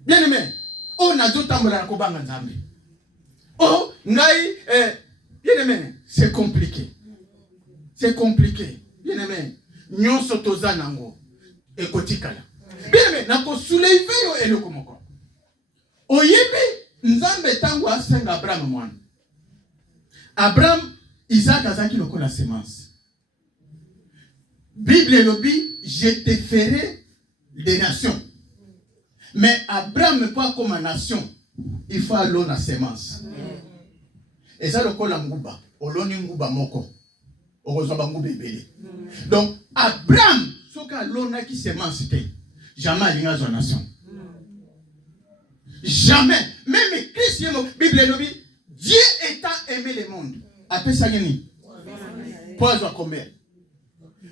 Bien aimé, on a d'autres temps à Kobanga Nzambe. Oh, Ngai, bien aimé, c'est compliqué. C'est compliqué. Bien aimé, nous sommes tous en Ango. Et Kotikala. Bien aimé, nako soulever yo eloko moko. Oyebi nzambe tango asenga Abraham mwana. Abraham Isaac azaki lokola semence. Bible lobi, je te ferai des nations. Mais Abraham n'est pas comme une nation. Il faut aller na semence. Et ça lokola nguba, oloni nguba moko. Orozoba nguba ebele. Donc Abraham soka lona ki semence te. Jamais il n'y a une nation. Jamais. Même Christ, Bible nous dit, Dieu étant aimé le monde. Après ça, Poison à combien?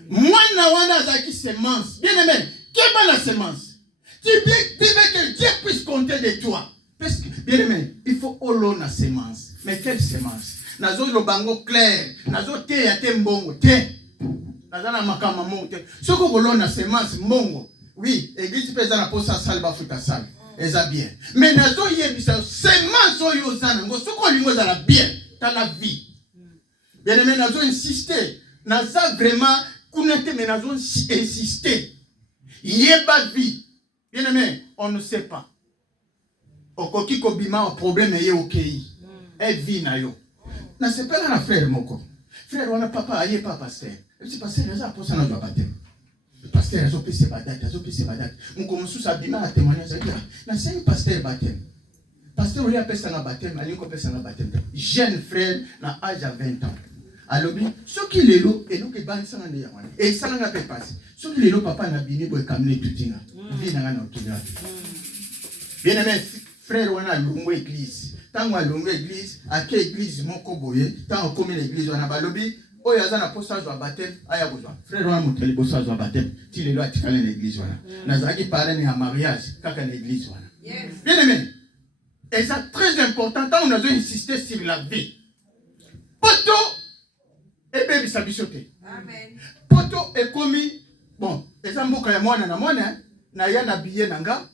Moi, n'a qui semence. Bien aimé, quelle est la semence? Tu veux que Dieu puisse compter de toi. Parce que, bien aimé, il faut olo na semence. Mais quelle semence? Nazo le bango clair. Nazo te ya te mbongo te. Nazo na makama monte. Ce que olo na semence mbongo. Oui, église peut na posa salba futa sal. Eza bien. Mais nazo yebisa semence oyo zana ngo soko lingo za la bien dans la vie. Bien aimé, nazo insister. Nazo vraiment kunete mais nazo insister. Yeba vie. Bien aimé, on ne sait pas. Okoki kobima un problème est ok. Et vie na yo. Na c'est pas la frère moko. Frère on a papa aye pas pasteur. C'est pasteur ça pour ça na doit baptême. Pasteur azo pese badat. Moko musu sa bima a témoigner ça dire. Na c'est un pasteur baptême. Pasteur on a pesa na baptême, ali ko pesa na baptême. Jeune frère na âge à 20 ans. Alors ce qui les lots et nous que ban ça na ya wana. Et ça na peut passer. Ce qui les lots papa na bini boy kamne tutinga. Vie na na okina. Bien aimé frère on a longo église. Tant on longo église, à quelle église moko boye, tant on comme l'église on a balobi, o yaza na postage de baptême, aya besoin. Frère on a montré le postage de baptême, ti les lois tikale l'église wana. Nazaki parler à mariage, kaka l'église wana. Bien aimé. Et ça très important, tant on a insisté sur la vie. Poto et bébé sabisoté. Amen. Poto est commis, bon, et ça mboka ya mwana na ya na billet nanga.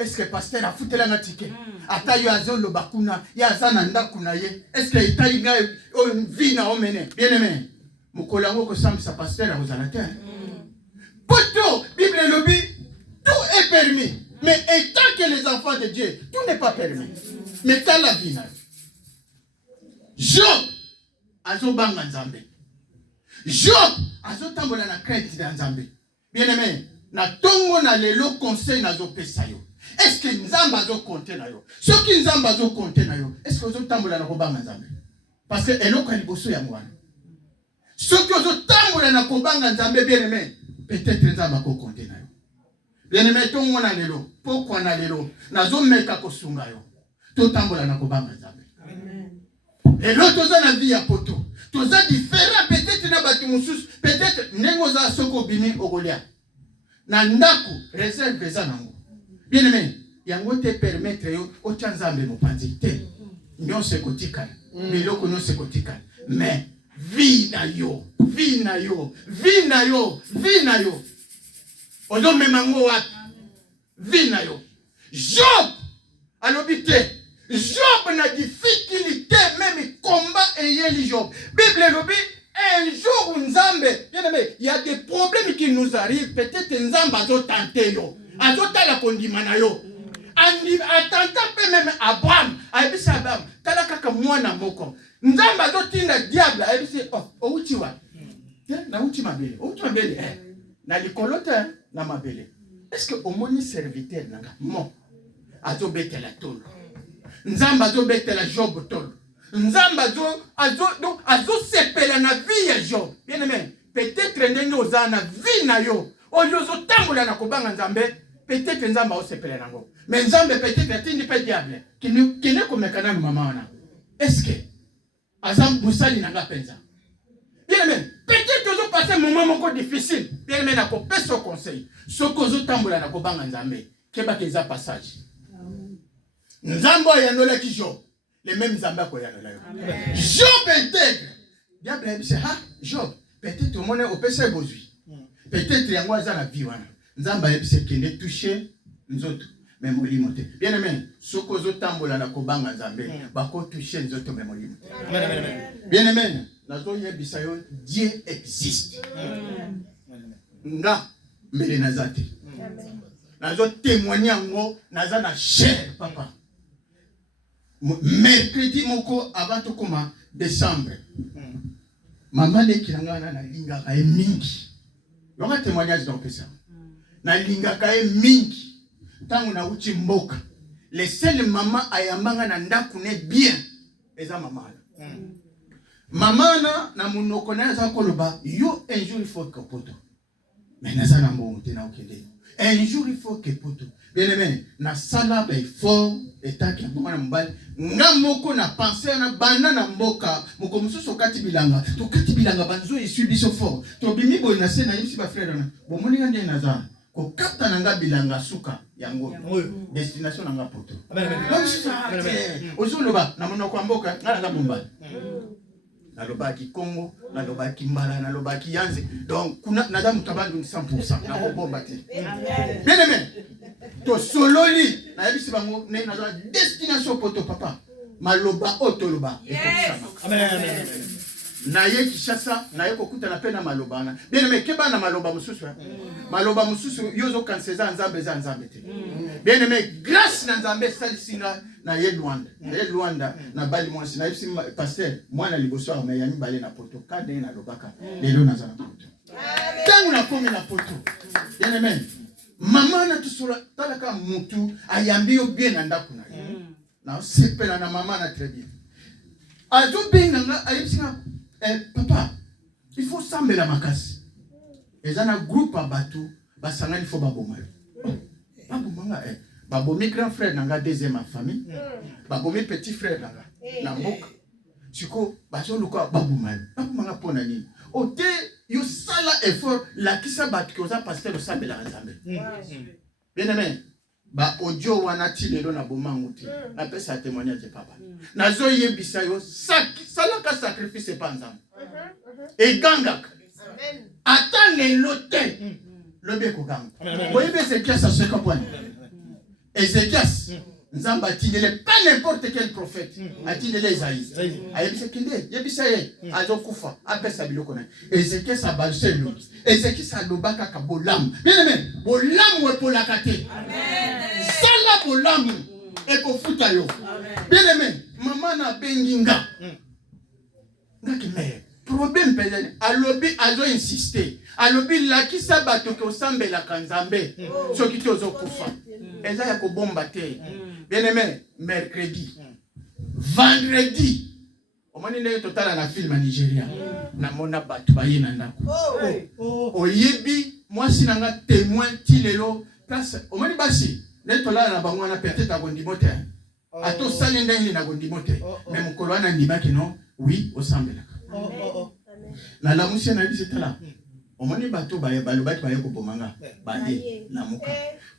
Est-ce que pasteur a foutu la ticket? Ata yo azo lo bakuna, ya zana ndakuna ye. Est-ce que itali nga vie na omene? Bien aimé. Mukolango ko sam sa pasteur a ozala terre. Poto, Bible lobby, tout est permis. Mais étant que les enfants de Dieu, tout n'est pas permis. Mais dans la vie, Job, azo banga nzambe. Job, azo tambola na crainte de nzambe. Bien aimé, na tongo na lelo conseil na zo pesa yo. Est-ce que nzamba zo compter na yo? Ce qui nzamba zo compter na yo, est-ce que zo tambola na kobanga nzambe? Parce que eloko liboso ya mwana. Ce que zo tambola na kobanga nzambe bien aimé, peut-être nzamba ko compter na yo. Bien aimé, tongo na lelo, pourquoi na lelo? Na zo meka ko sunga yo. To tambola na kobanga nzambe. Amen. Et l'autre za na vie ya poto. Toza différent peut-être na batu mususu, peut-être nengo za soko bimi ogolia. Na ndaku réserve za nango. Bien aimé, yango te permettre yo o tsanzambe mopanzi te. Nyo se kotika. Biloko nyo se kotika. Mais vie na yo. Ozo memango wapi? Vie na yo. Job alobite. Job n'a difficulté même combat et yeli Job. Bible lobi un jour Nzambe, bien aimé, il y a des problèmes qui nous arrivent, peut-être Nzambe azo tenter yo. Azo tala kondimana yo. Andi atanta pe même Abraham, aibisa Abraham, tala kaka mwana moko. Nzambe azo tinda diable, aibisa oh uchi wa. Na uchi mabele. Uchi mabele na likolota na mabele. Est-ce que au moni serviteur nanga mon azo betela tolo. Nzamba azo betela Job tolo. Nzamba azo sepela na vie ya Job. Bien aimé, peut-être ndenge ozana vie na yo. Oyo zo tambola na kobanga Nzambe, peut-être Nzamba o sepela nango. Mais Nzambe peut-être atindi pas diable. Qui ne komekana na mama wana. Est-ce que azam busali nanga penza? Bien aimé, peut-être ozo passer un moment moko difficile. Bien aimé na ko peso conseil. Soko zo tambola na kobanga Nzambe. Keba keza passage. Nzambo ya nola ki Job. Les mêmes Nzamba ko ya nola yo. Job intègre. Diable dit Job, peut-être au monde au pese bozui. Peut-être yango aza na vie wana. Nzamba yebise kende toucher nzoto. Mais molimo te. Bien aimé, soko zo tambola na kobanga Nzambe, bako toucher nzoto mais molimo. Bien aimé, nazo yebisa yo Dieu existe. Nga mbele nazate. Nazo témoigner ngo naza na chair papa. Mercredi moko avant to koma décembre. Maman de kilanga na linga ka mingi. Yonga témoignage donc ça. Na linga ka mingi. Tangu na uchi mboka. Les seules maman ayambanga na ndaku ne bien. Eza maman. Maman na munoko na za koloba yo un jour il faut que poto. Mais naza na mbongo te na okende. Un jour, il faut que poto. Bien aimé, na sala ba effort état qui ngoma na mbali. Ngamoko na penser na bana na mboka. Moko mususu kati bilanga. To kati bilanga banzo isu biso fort. To bimi boy na se na yisi ba frère na. Bo moni ngande na za. Ko kata na nga bilanga suka yango. Destination na nga poto. Comme ça. Ozoloba na monoko mboka ngala nga bombali. Nalobaki Congo, nalobaki Mbala, nalobaki Yanze. Donc, nada mutabandi 100%. Na bomba te. Bien aimé. To sololi, na yebisi bango ne na destination poto papa. Maloba otoloba. Amen. Na ye Kishasa, na ye kokuta na pena maloba na. Bien aimé, keba na maloba mususu. Maloba mususu yozo kanseza nzambe za nzambe te. Bien aimé, grâce na nzambe salisinga na ye Luanda. Na ye Luanda na bali mwasi na yebisi pasteur mwana liboso a me yami bale na poto kade na lobaka. Lelo na za na poto. Tangu na komi na poto. Bien aimé. Maman na tusola talaka mutu ayambi yo bien na ndako na ye. Na sepela na maman na très bien. Azo benga nga ayebisa papa, il faut sambela makasi. Ezana groupe abatu basangani fo babomala. Babomanga babomi grand frère nanga deuxième famille. Babomi petit frère nanga na mboka. Siko bazo luka babomala. Babomanga pona nini? Ote yo sala effort la kisa batu koza pasteur o sambela nzambe. Bien aimé. Ba audio wana ti lelo na bomango te. Na pesa témoignage papa. Nazo yebisa yo salaka sacrifice pa nzambe. Et ganga. Amen. Attends l'hôtel. Le beko ganga. Voyez bien Ézéchias à ce point. Ézéchias. Nzamba tindele pas n'importe quel prophète. Atindele Isaïe. Ayebisa kende, yebisa ye, azokufa, apesa biloko na. Ézéchias a balsé lo. Ézéchias a lobaka ka bolam. Bien aimé, bolam we pour la kate. Amen. Sala bolam e ko futa yo. Bien aimé, maman na benginga. Ngaki me. Problème peut-être. Alobi azo insister. Alobi la ki sabato ko sambela kanzambe. So ki tozo kufa. Eza ya ko bomba te. Bien aimé, mercredi. Vendredi. Omoni ne total na film en Nigeria. Na mona batu baye na ndako. Oyebi mwasi nanga témoin tilelo place. Omoni basi ne tola na bango na peut-être a gondimote. Ato salenda ili na gondimote. Mais mukolo ana ndimaki no, oui, osambela. Na la musia na bisi tala. Omoni bato baye balobaki baye ko bomanga. Bande na muka.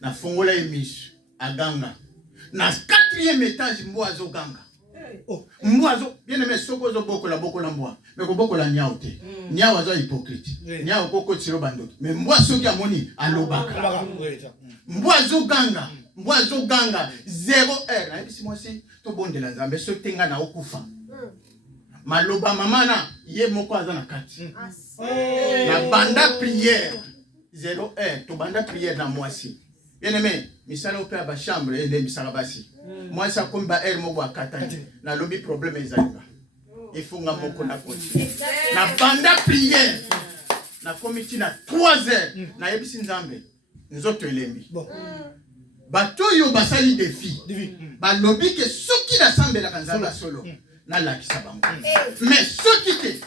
Na fongola emis aganga. Na 4e étage mboazo ganga. Mboazo bien aimé soko zo boko la mboa. Mais ko boko la nyao te. Nyao azo hypocrite. Nyao koko tiro bandoki. Mais mboazo ki amoni alobaka. Mboazo ganga. Mboazo ganga 0 na bisi mwasi to bondela nzambe so tenga na okufa. Maloba mamana ye moko aza na kati. Na banda prière 0 to banda prière na mwasi. Bien aimé, misala ope ba chambre et les misala basi. Moi ça comme ba moko akata. Na lobi problème ezalika. Ifunga moko na koti. Na banda prière. Na komiti na 3h na yebisi nzambe. Nzoto elembi. Bato yo basali défi. Ba lobi ke soki na sambela kanzamba solo. Na la kisa bango. Mais soki te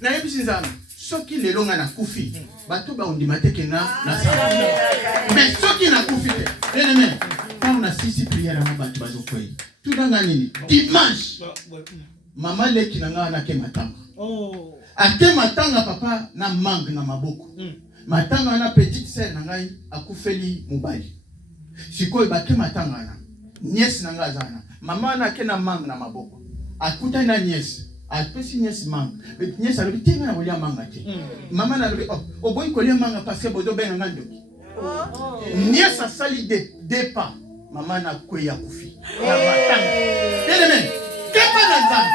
na yebisi nzambe. Soki lelo nga na kufi. Bato ba undimate ke na sala. Mais soki na kufi te. Bien aimé. Quand on a 6 prières à bato bazo kwei. Tout dans nini? Dimanche. Mama leki na nga na ke matanga. Ate matanga papa na mangue na maboko. Matanga na petite sœur na ngai akufeli mobali. Sikoy bake matanga na. Nièce na nga zana. Mama na ke na mangue na maboko. Akuta na nièce. Apesi nièce mangue. Mais nièce a lobi tenga na kolia manga te. Mama na lobi boy kolia manga parce que bozo benga ngando. Nièce a sali de pas. Mama na koya kufi. Na matanga. Bien aimé. Kepa na nzambe.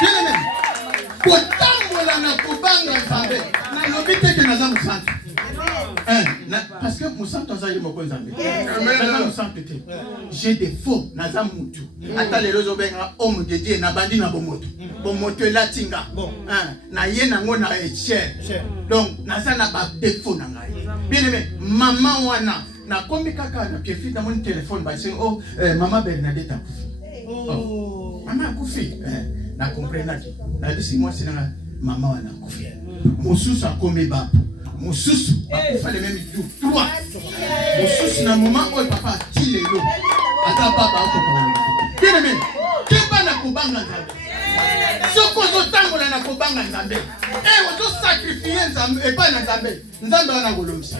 Bien aimé. Kotambola na kobanga nzambe. Na lobi teke na zamu santo. Parce que Moussanto a eu mon conzambe. J'ai des faux naza mutu. Ata lelo zo benga homme de Dieu na bandi na bomoto. Bomoto la tinga. Na ye na ngona cher. Donc naza na ba défaut na ngai. Bien aimé, maman wana na kombi kaka na pied na mon téléphone ba sing maman Bernadette akufi. Maman akufi. Na comprendre ki. Na disi moi c'est na maman wana akufi. Mosusu akomi bapo. mosusu bakufa le même jour 3 mosusu na moment oyo papa ati lelo ata baba akoka bien aimé keba na kobanga nzambe soko ozotambola na kobanga nzambe ozosakrifie nzambe epai na nzambe nzambe wana kolomisa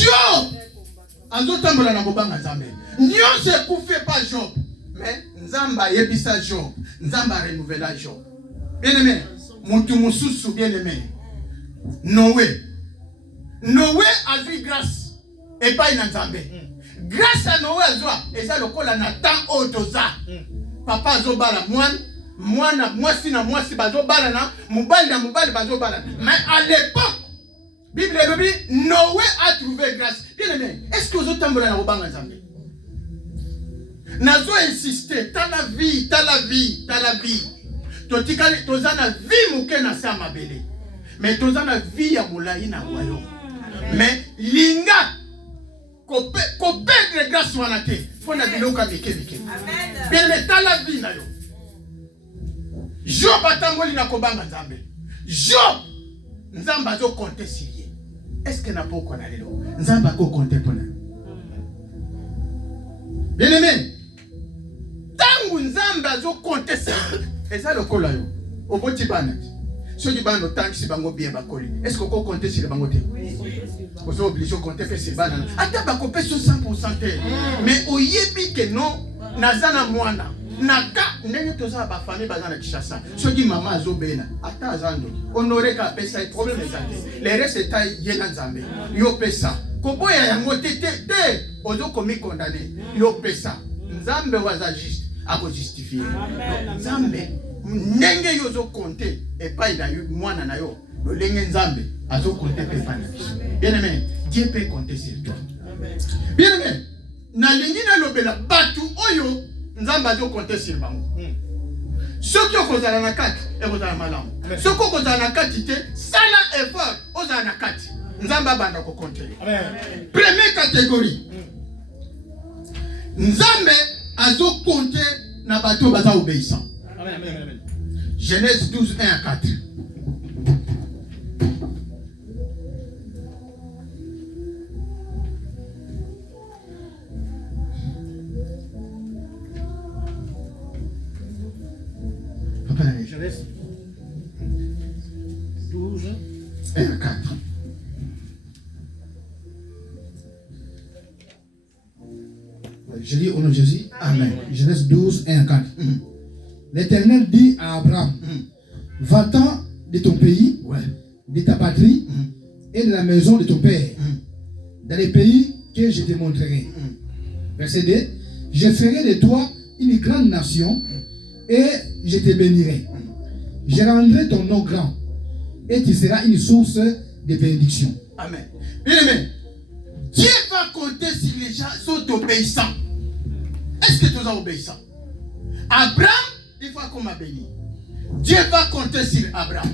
Job azotambola na kobanga nzambe nyonso ekufi pa Job mais nzambe ayebisa Job nzambe arenouvela Job bien aimé mutu mosusu bien aimé Noé a vu grâce et pas une nzambe. Grâce à Noé azwa eza lokola na temps otoza. Papa azobala mwana mwasi na mwasi bazobala na mobali bazobala. Mais à l'époque Bible dit Noé a trouvé grâce. Bien aimé, est-ce que vous otambola na kobanga nzambe? Nazo insister, ta la vie. Totikali tozana vie muke na sa mabele. Mais tozana vie ya molai na royaume. Mais linga kopedre grâce wana te fona biloka mike. Bien mais ta la vie na yo. Job atangoli na kobanga nzambe. Job nzamba azo compter sur ye. Est-ce que na poko na lelo? Nzamba ko compter pona. Bien aimé. Tangu nzamba azo compter sur eza lokola yo. Oboti bana. Ceux qui bano tanki si bango bien bakoli. Est-ce qu'on peut compter sur les bango te? Vous êtes obligé de compter sur ces bananes. Ata bakopé sur 100%. Mais au yebi que non, nazana mwana. Naka, ndenge toza ba famille bazana Kishasa. Ceux qui maman azobena. Ata azando. Honoré ka pesa et problème ezate. Les restes est yena nzambe. Yo pesa. Koboya ya ngote te. Ozo komi condamné. Yo pesa. Nzambe waza juste. Ako justifier. Nzambe. Ndenge yo zo compter et pas il a eu mwana na yo. Le lenge nzambe azo compter pe pa na biso. Bien aimé, Dieu peut compter sur toi. Bien aimé, na lingi na lobela batu oyo nzambe azo compter sur bango. Soki okozala na kati ekozala malamu. Soki okozala na kati te sala effort ozala na kati. Nzambe abanda ko compter. Amen. Première catégorie. Nzambe azo compter na batu baza obéissant. Amen, amen, amen. Genèse 12, 1 à 4. Genèse 12, 1 à 4. Je lis au nom de Jésus. Amen. Genèse 12, 1 à 4. L'Éternel dit à Abraham, va-t'en de ton pays, de ta patrie et de la maison de ton père, dans les pays que je te montrerai. Verset 2, je ferai de toi une grande nation et je te bénirai. Je rendrai ton nom grand et tu seras une source de bénédiction. Amen. Bien aimé, Dieu va compter si les gens sont obéissants. Est-ce que tu es obéissant? Abraham, il faut qu'on m'a béni. Dieu va compter sur Abraham.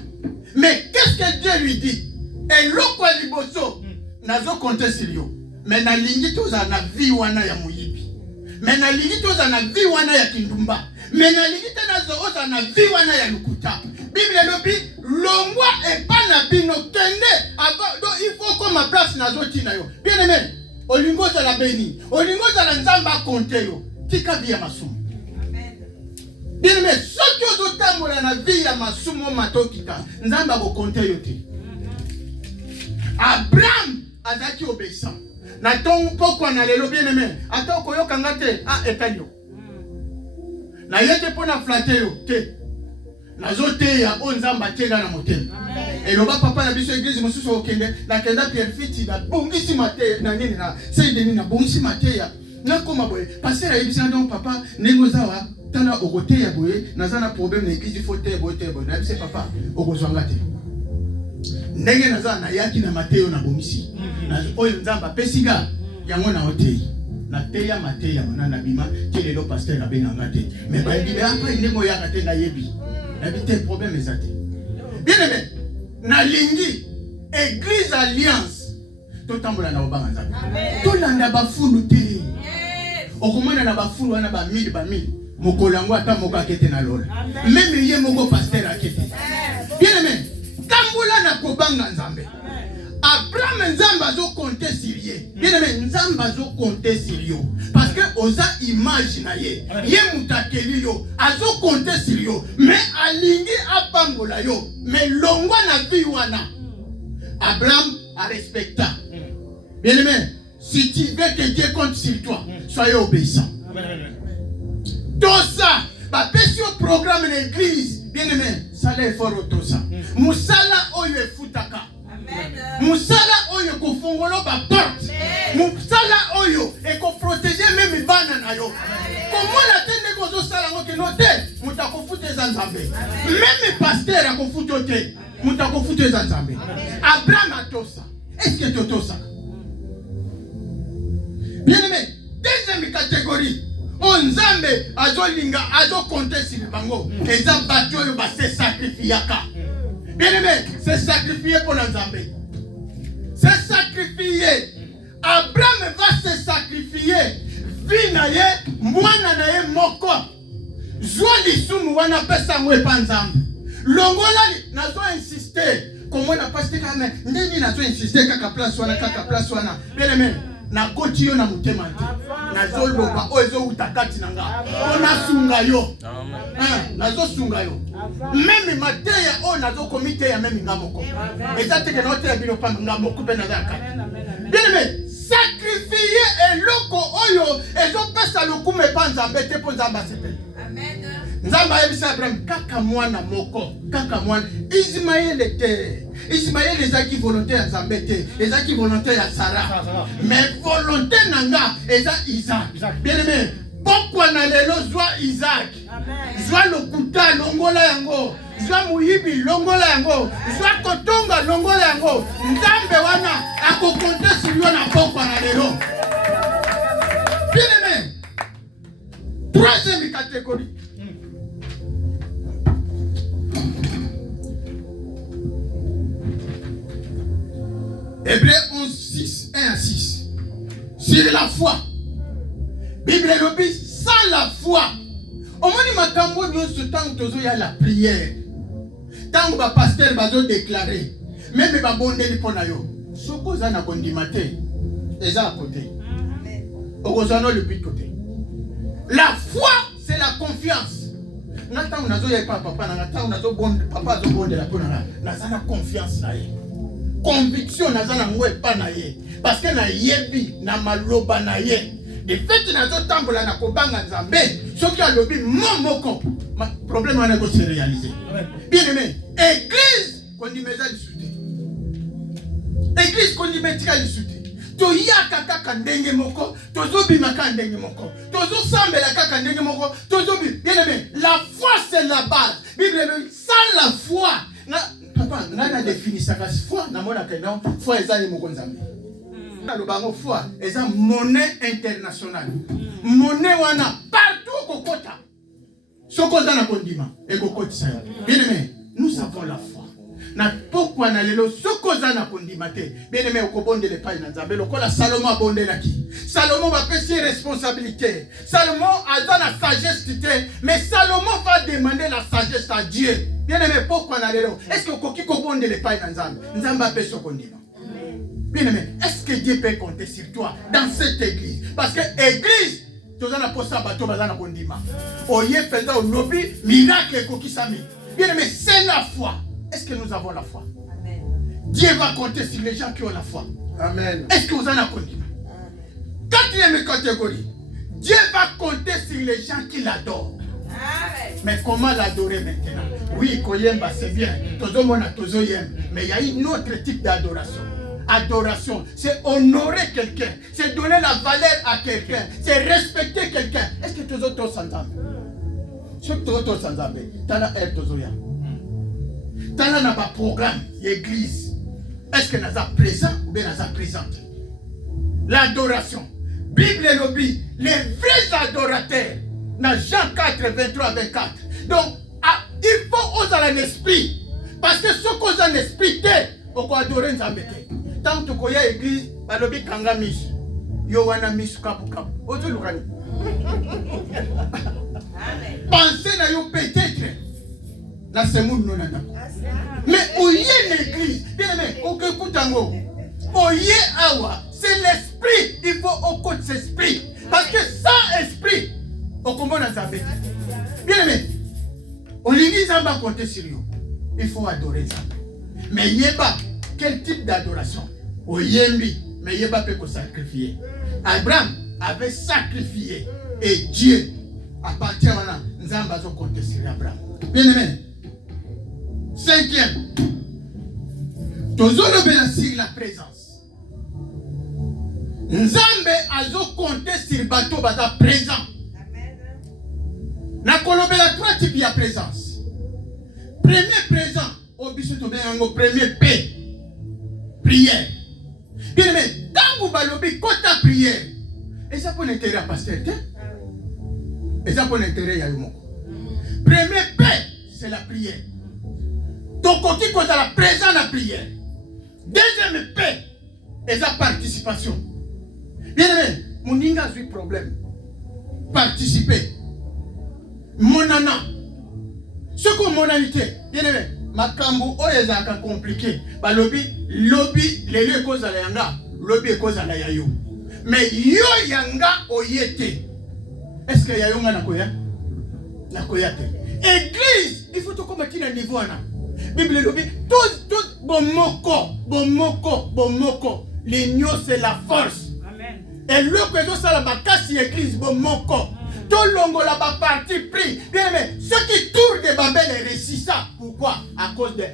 Mais qu'est-ce que Dieu lui dit? Et l'autre liboso, nazo compter sur lui. Mais na lingi toza na vie wana ya muyibi. Mais na lingi toza na vie wana ya kindumba. Mais na lingi toza na vie wana ya lukuta. Bible lobi longwa et pas na bino kende. Donc il faut qu'on ma place nazo tina yo. Bien aimé, olingo za la béni. Olingo za la nzamba compter yo. Tika via masumu. Bien aimé, soki ozotambola na vie ya masumu matokita, nzamba ko compter yo te. Abraham azaki obéissant. Na ton poko na lelo bien aimé, ata okoyoka ngate etanyo. Na yete pona flatter yo te. Nazote ya onzamba tenga na motema. Et le papa na biso église mosusu okende, la kenda Pierre Fiti na bongisi mate na nini na Saint-Denis na bongisi mate ya. Na koma boye, passer ya ibisa donc papa nengozawa tana okote ya boye, nazana problème na église faut te boye. Na bise papa okozwanga te. Ndenge nazana yaki na Mateo na bongisi. Na oyo nzamba pesinga yango na hoteli. Na teya mateya na bima kele lo pasteur abena ngate. Mais ba bibe apa ndemo ya kate na yebi. Habiter problème ezate. Bien aimé, na lingi église alliance totambola na obanga nzambe. Tolanda ba fulu te. Okomona na ba fulu wana ba 1000 mokolango ata moko akete na lola. Même ye moko pasteur akete. Bien aimé, tambola na kobanga nzambe. Abraham nzamba zo compter sur ye. Bien aimé, nzamba zo compter sur yo. Parce que oza image na ye. Ye mutakeli yo. Azo compter sur yo. Mais alingi apambola yo. Mais longwa na vie wana. Abraham a respecté. Bien aimé, si tu veux que Dieu compte sur toi, soyez obéissant. Tout ça, bah, sur le programme de l'église, bien aimé, ça l'est fort tout ça. Moussala oyo futaka. Moussala oyo ko fongolo ba porte. Moussala oyo et ko protéger même bana na yo. Comment la tête ko zo sala ngo ke note, mutako fute za nzambe. Même pasteur a ko fute te, mutako fute za nzambe. Abraham a tout ça. Est-ce que tu tout ça? Bien aimé, deuxième catégorie. On Nzambe azolinga azo compter sur bango. Eza bato yo ba se sacrifiaka. Bien aimé, c'est sacrifié pour Nzambe. C'est sacrifié. Abraham va se sacrifier. Vina ye, mwana na ye moko. Zwa lisumu wana pesa mwe pa Nzambe. Longola nazo insister. Comment na pasteur kama ndeni nazo insister kaka place wana. Bien aimé. Na koti yo na mutema te na zoloba ozo utakati nanga ona sunga yo nazo sunga yo même mateya o nazo komite ya même ngamoko ezate ke note ya bino pa ngamoko pe na zaka bien aimé sacrifier eloko oyo ezo pesa lokume pa Nzambe te po Nzamba sepe amen Nzamba yebisa Abraham kaka mwana moko kaka mwana Ismaël te Ismaël les a qui volontaires Nzambe te les a qui volontaires à Sarah mais volonté nanga eza Isaac bien aimé pourquoi na lelo zwa Isaac zwa lokuta longola yango zwa muyibi longola yango zwa kotonga longola yango Nzambe wana akokonte sur yo na pourquoi na lelo bien aimé troisième catégorie. Hébreux 11, 6, 1 à 6. Sur la foi. Bible le dit, sans la foi. Au moins, makambo nyonso tant tozo ya la prière. Tant ba pasteur bazo déclarer. Même ba bondeli pona yo. Soko za na kondimate. Eza à côté. Okozano le but côté. La foi, c'est la confiance. Nata unazo ya papa na nata unazo bonde papa zo bonde la pona na sana confiance na ye. Conviction nazana ngwe pa na ye parce que na yebi na maloba na ye de fait nazo tambola na kobanga Nzambe soki alobi momoko problème wana ko se réaliser bien aimé église kondimeza lisute église kondimetika lisute to yaka kaka ndenge moko tozo bimaka ndenge moko tozo sambela kaka ndenge moko tozo bien aimé la foi c'est la base Bible dit sans la foi papa nana définissaka la foi na mona que non foi ezali moko Nzambe na lobango foi eza monnaie internationale monnaie wana partout kokota soko za na kondima e kokotisa bien aimé nous avons la foi na pourquoi na lelo soko za na kondima te bien aimé okobondele pa na Nzambe lokola Salomon abondelaki Salomon va passer responsabilité Salomon a la sagesse te mais Salomon va demander la sagesse à Dieu. Bien aimé, pourquoi na lelo? Est-ce que koki kobonde le pai na Nzambe? Nzamba pe sokondima. Bien aimé, est-ce que Dieu peut compter sur toi dans cette église? Parce que église, tu as un poste à bateau bazana kondima. Oye penda au lobby, miracle koki sami. Bien aimé, c'est la foi. Est-ce que nous avons la foi? Amen. Dieu va compter sur les gens qui ont la foi. Amen. Est-ce que vous en avez kondima? Quatrième catégorie. Dieu va compter sur les gens qui l'adorent. Mais comment l'adorer maintenant? Oui, Koyemba, c'est bien. Mais il y a une autre type d'adoration. Adoration, c'est honorer quelqu'un, c'est donner la valeur à quelqu'un, c'est respecter quelqu'un. Est-ce que tu as autres s'entendent? Ce que tu as autres s'entendent, tu as l'air tozoya. Tu as un programme, l'église. Est-ce que tu as présent ou bien tu as présente? L'adoration. Bible lobby, les vrais adorateurs. Dans Jean 4, 23, 24. Donc, il faut oser un esprit. Parce que ce qu'on a un esprit, on peut adorer Nzambe. Tant que tu as l'église, balobi kanga misu. Yo wana misu kapu kapu. Ozo lukani. Pensez na yo peut-être. Na semoun non nana. Mais où y est l'église? Bien aimé, ok kutango. Oye awa, c'est l'esprit. Il faut au côté de l'esprit. Parce que sans esprit, on commence à s'abaisser. Bien aimé, on lui dit ça va compter sur lui. Il faut adorer ça. Mais il n'y a pas quel type d'adoration. Oyembi, mais il n'y a pas que sacrifier. Abraham avait sacrifié. Et Dieu, à partir de maintenant, nous allons compter sur Abraham. Bien aimé. 5e. Toujours sur la présence. Nzambe azo compter sur bateau bata présent. Na kolobela 3 types de présence. Premier présent, au biso to bien ngo premier paix. Prière. Bien aimé, dans vous balobi kota prière. Et ça pour l'intérêt à pasteur. Et ça pour l'intérêt ya yumo. Premier paix, c'est la prière. Donc on dit qu'on a la présence la prière. Deuxième paix, et la participation. Bien aimé, mon ninga a eu problème. Participer. Mon nana. Ce que monalité. Bien aimé, ma kambo oyezaka compliqué. Ba lobby, les lieux cause à la yanga, lobby cause à la yayo. Mais yo yanga oyete. Est-ce que yayo nga nakoya? Nakoya te. Église, il faut tout comme un niveau ana. Bible lobby, tous bomoko. L'union c'est la force. Amen. Et le que ça la bakasi église bomoko. Tout longo la parti pris. Bien aimé, ceux qui tournent de Babel et réussissent ça. Pourquoi? À cause de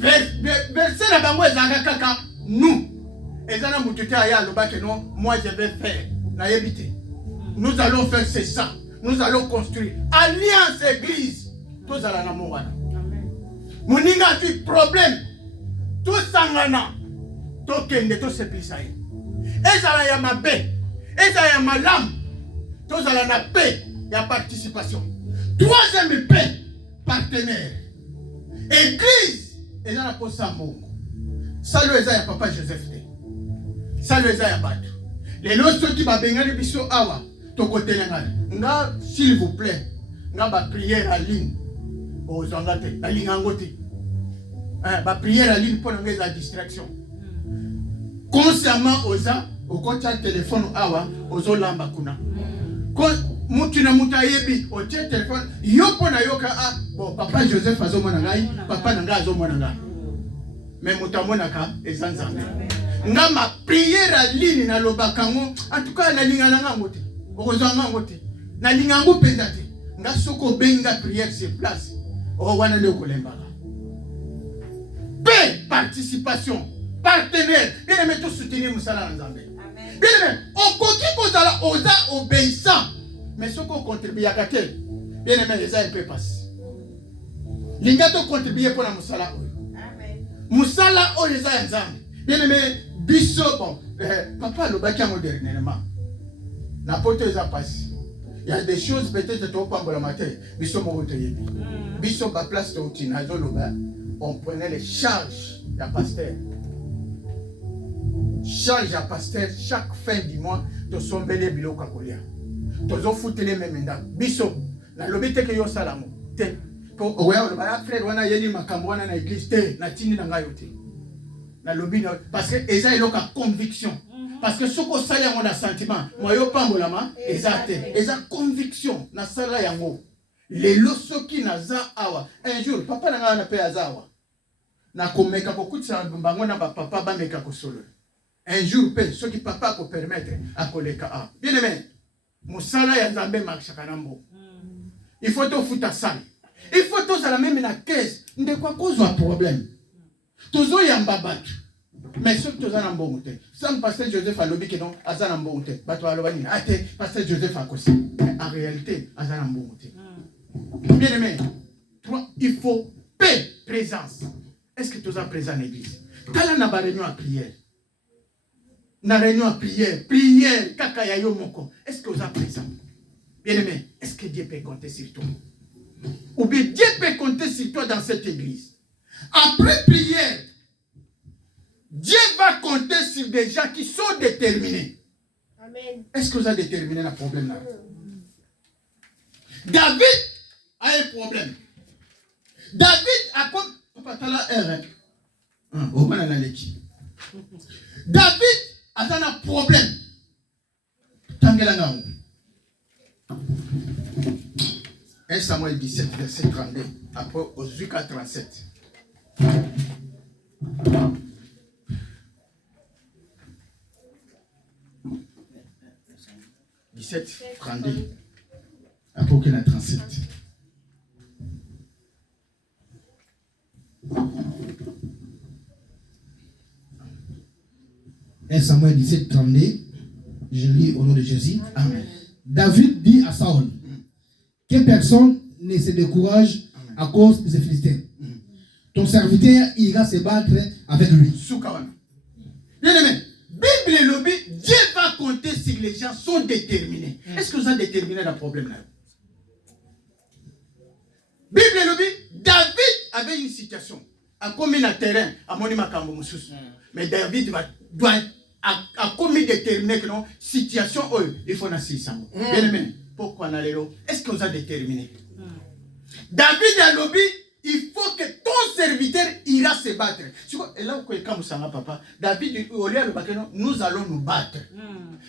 verset la bango ezanga kaka nous. Ezana mututé aya loba que non, moi je vais faire. Na yebite. Nous allons faire c'est ça. Nous allons construire alliance église. Tous à la namoana. Moninga a eu problème. Tout sangana. Tout kende tout se pisaye. Ezala ya mabe. Ezala ya malam. Tous à la paix. Il y a participation. Troisième paix. Partenaire. Église. Et là la pose ça mongo. Salut Ezaya papa Joseph. Salut Ezaya Batu. Les lorsques qui va benga les biso awa. To côté nga s'il vous plaît. Nga ba prière en ligne. Ozangate. La ligne angote. Ba prière en ligne pour nous la distraction. Consciemment oza au côté téléphone awa ozo lamba kuna. Quand mutina mutayebi au téléphone yo pona yoka bon papa Joseph azomona ngai papa nanga azomona ngai. Mais mutamona ka ezanzana. Nga ma prière en ligne na lobakango en tout cas na linga nanga ngote. Okozanga ngote. Na linga ngo pendate. Nga soko benga prière sur place. O wana le kolembala. Paix, participation, partenaire. Bien aimé, tout soutenir Moussala Nzambe. Bien aimé, on continue kozala oza obéissant. Mais ce qu'on contribue à quelqu'un, bien aimé, les uns peuvent passer. L'ingato contribue pour la Moussala. Moussala o les uns Nzambe. Bien aimé, biso bon, papa le baki en dernièrement. N'importe où ça passe. Il y a des choses peut-être trop pas le matin. Biso mo yebi. Biso ba place de outina zoloba. On prenait les charges de pasteur. Charge à pasteur chaque fin du mois de son belé bilo kakolia. Tozo foutre les mêmes nda. Biso la lobité que yo salamo. Te. Pour oya le ba frère wana yeli makambo wana na église te na tini na ngayo te. Na lobi parce que eza eloka conviction. Parce que ce qu'on sait on a sentiment. Moi yo pambolama exact. Eza conviction na sala yango. Les losoki na za awa. Un jour papa na na pe azawa. Na komeka kokutsa bango na ba papa ba meka ko solo. Un jour pe ce qui papa ko permettre à koleka a. Bien aimé. Musala ya Nzambe marchaka nambo. Il faut to futa sala. Il faut to sala même na caisse. Ndekwa kozwa problème. Tozo yamba batu. Mais ce que tu as en bon côté, sans pasteur Joseph a lobby que non, à ça en bon côté. Pasteur Joseph a causé. En réalité, à ça en bon côté. Bien aimé, il faut paix, présence. Est-ce que tu as présent à l'église? Quand on a une réunion à prière, prière, kakaya yo moko. Est-ce que tu as présent? Bien aimé, est-ce que Dieu peut compter sur toi? Ou bien Dieu peut compter sur toi dans cette église? Après prière, Dieu va compter sur des gens qui sont déterminés. Amen. Est-ce que vous avez déterminé le problème là? David a un problème. David a comme... Papa, tu as la R. David a un problème. Tangelanga. 1 Samuel 17, verset 32. Après, au Zuka 37. 17, 32. Après, aucun a 37. Samuel 17, 32. Je lis au nom de Jésus. Amen. David dit à Saül que personne ne se décourage à cause de ces Philistins. Ton serviteur ira se battre avec lui. Bien aimé, Bible et lobby, Dieu va compter si les gens sont déterminés. Est-ce que vous avez déterminé le problème là? Bible et lobby, David avait une situation. A commis un terrain, à Monima Kamboumoussous. Mais David doit a commis déterminé que non, situation, il faut en 600. Bien aimé, pourquoi on a l'élo? Est-ce que vous avez déterminé? David a lobby, il faut que ton serviteur ira se battre. Et là, quand vous savez, papa, David, au lieu de battre, nous allons nous battre.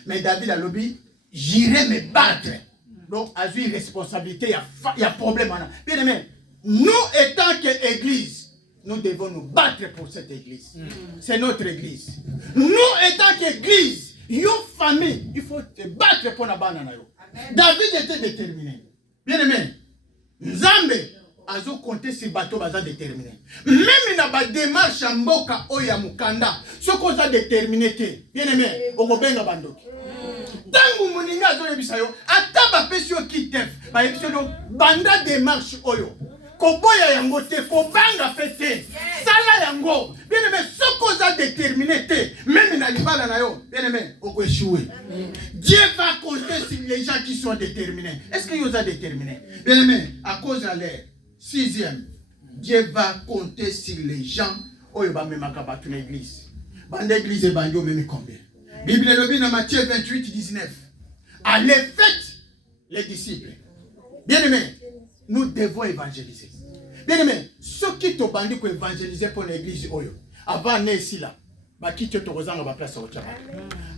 Mais David a lobby, j'irai me battre. Donc, à une responsabilité, il y a problème. Bien aimé, nous étant qu'église, nous devons nous battre pour cette église. C'est notre église. Nous étant qu'église, une famille, il faut se battre pour la banane. David était déterminé. Bien aimé, Nzambe a compté si bateau baza déterminé. Même dans la démarche à Mboka Oya Mukanda, ce qu'on a déterminé, bien aimé, on va bien bandoki. Tangu muninga azo yebisayo, ataba pesio kitef, ba yebisayo banda démarche oyo. Koboya yango te, kobanga fete, sala yango. Bien aimé, ce qu'on a déterminé, même dans l'ibala na yo, bien aimé, on peut échouer. Dieu va compter sur les gens qui sont déterminés. Est-ce que vous avez déterminé? Bien aimé, à cause de l'air, 6e, Dieu va compter sur les gens où il va même acabar une église. Bande église et bande même combien? Bible le dit dans Matthieu 28, 19. Allez, faites les disciples. Bien aimé, nous devons évangéliser. Bien aimé, ceux qui t'ont bandé pour évangéliser pour l'église, avant de ici là, qui te rejoignent à place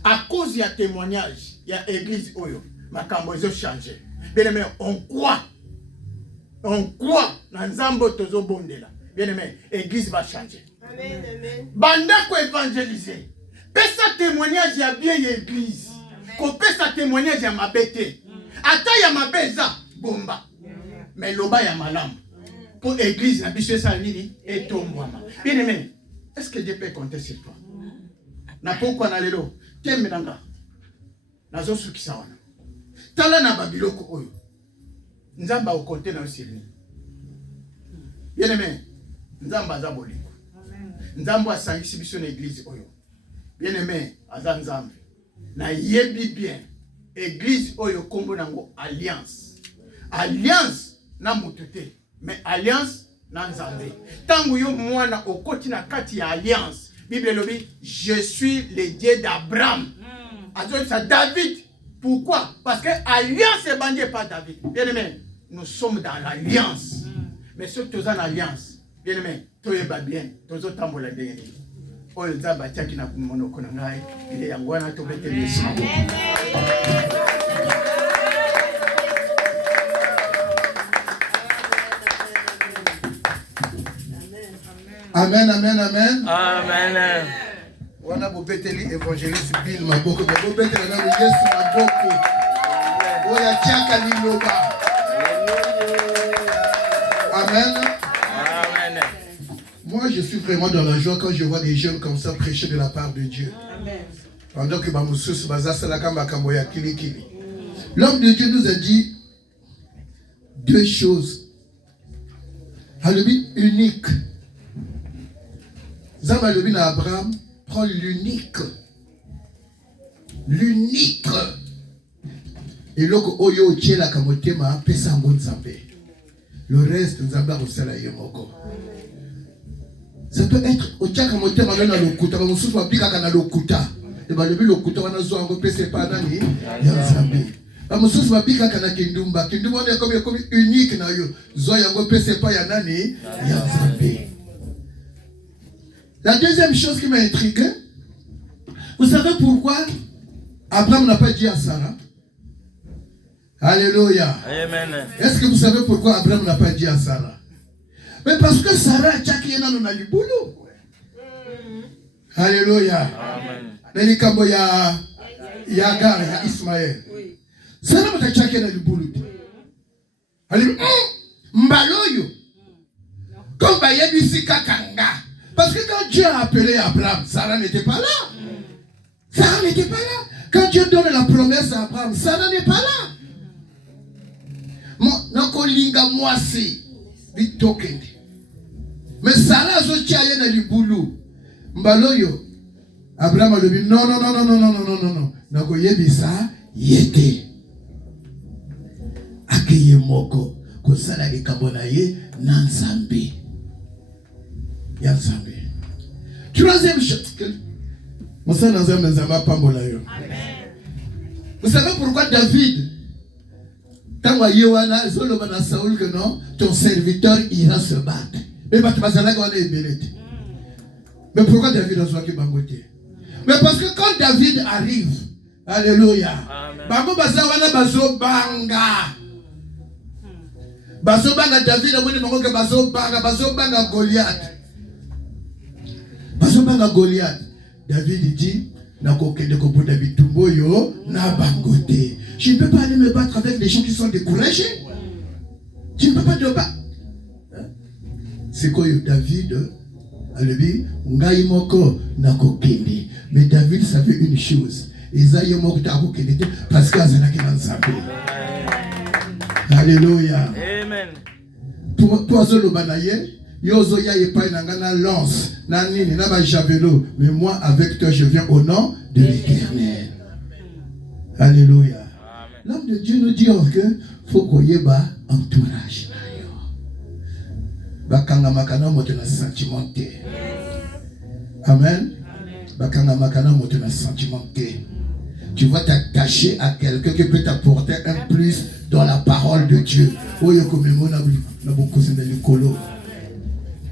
à cause du témoignage, il y a l'église, ma camboise changé. Bien aimé, on croit dans Nzambo tozo bondela. Bien aimé, l'église va changer. Amen, amen. Banda ko évangéliser. Pesa témoignage ya bien l'église. Ko pesa témoignage ya mabete. Ata ya mabeza bomba. Mais loba ya malam. Pour l'église na biso ça nini et tombama. Bien aimé, est-ce que Dieu peut compter sur toi? Na pourquoi na lelo temenanga. Nazo sukisa wana. Tala na babiloko oyo. Nzamba au compter na sirni. Bien aimé, Nzamba za boliko. Nzamba asangisi biso na église oyo. Bien aimé, aza Nzambe. Na yebi bien. Église oyo kombo nango alliance. Alliance na mutute, mais alliance na Nzambe. Tangu yo mwana okoti na kati ya alliance. Bible lobi, je suis le Dieu d'Abraham. Azo ça David. Pourquoi? Parce que alliance est bandée par David. Bien aimé, nous sommes dans l'alliance. Mais ceux qui sont dans l'alliance, bien aimé, tout est bien, tous les temps la dernière. Oh, les gens qui n'ont pas monoko nangai, il est yangwana to bete yesu. Amen, amen, amen. Amen. Wana bobeteli évangéliste Bill Maboko, bobeteli na Yesu Maboko. Oya tiaka liloba. Amen. Amen. Moi, je suis vraiment dans la joie quand je vois des jeunes comme ça prêcher de la part de Dieu. Amen. Pendant que Bamoussous Bazasa la Kamba Kamboya Kili Kili. L'homme de Dieu nous a dit deux choses. Halobi unique. Zambalobi na Abraham prend l'unique. L'unique. Et loko oyo tchela kamotema pesa ngonzambe. Le reste nzamba osala yemoko. Ça peut être au tchaka motema na lokuta ba mususu babika kana lokuta. Et balobi lokuta wana zo ngo pesa pa nani ya nzambe. Ba mususu babika kana kindumba. Kindumba ne comme unique na yo. Zo yango pesa pa ya nani ya nzambe. La deuxième chose qui m'a intrigué, savez pourquoi Abraham n'a pas dit à Sarah? Alléluia. Amen. Est-ce que vous savez pourquoi Abraham n'a pas dit à Sarah? Mais parce que Sarah a dit qu'il boulot. Alléluia. Amen. Nelikambo ya Agar ya Ismaël. Sarah m'a dit qu'il y a boulot. Alléluia. Mbaloyo. Comme Bayebi Kakanga. Parce que quand Dieu a appelé Abraham, Sarah n'était pas là. Sarah n'était pas là. Quand Dieu donne la promesse à Abraham, Sarah n'est pas là. Mais Sarah a dit qu'il y boulot. Mbaloyo. Abraham a dit non. Nako yebisa yete. Akeye moko. Kosala likabona ye nanzambe. Yanzambe. Troisième chose. Vous savez pourquoi David, quand Saoul que non, ton serviteur ira se battre. Mais pourquoi David a choisi Bangoté? Mais parce que quand David arrive, alléluia, Bango Bazawana Bazo Banga. Bazo Banga David a voulu que Bazo Banga Goliath. Bazo Banga Goliath. David dit, je ne peux pas aller me battre avec des gens qui sont découragés. Je ne peux pas te battre. C'est quoi David a dit, mais David savait une chose. Parce qu'il Alléluia. Amen. Toi, Yozoya et pas une lance, nanini, n'a javelot, mais moi avec toi je viens au nom de l'Éternel. Alléluia. L'homme de Dieu nous dit que faut qu'on y ait entourage. Bakanga makana motena sentimenté. Amen. Bakanga makana motena sentimenté. Tu vas t'attacher à quelqu'un qui peut t'apporter un plus dans la parole de Dieu.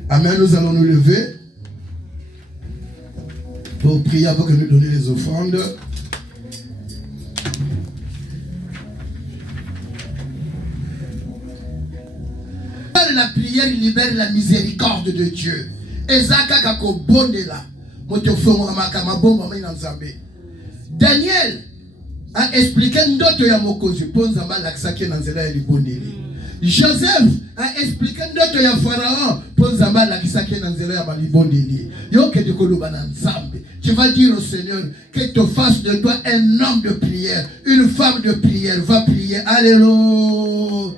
Amen, nous allons nous lever pour prier avant que nous donnions les offrandes. La prière libère la miséricorde de Dieu. Daniel a expliqué ndoto ya mokonzi ponza malaksaki na nzela ya libondeli. Joseph a expliqué ndoto ya Pharaon ponza malakisaki na nzela ya libondeli. Yoke de koloba na nzambe. Tu vas dire au Seigneur que te fasse de toi un homme de prière, une femme de prière. Va prier. Alléluia.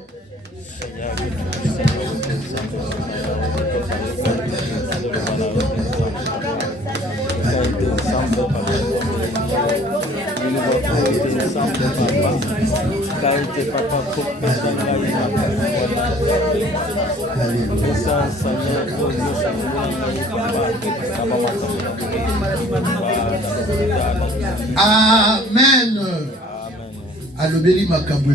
Amen. Alobeli makambo.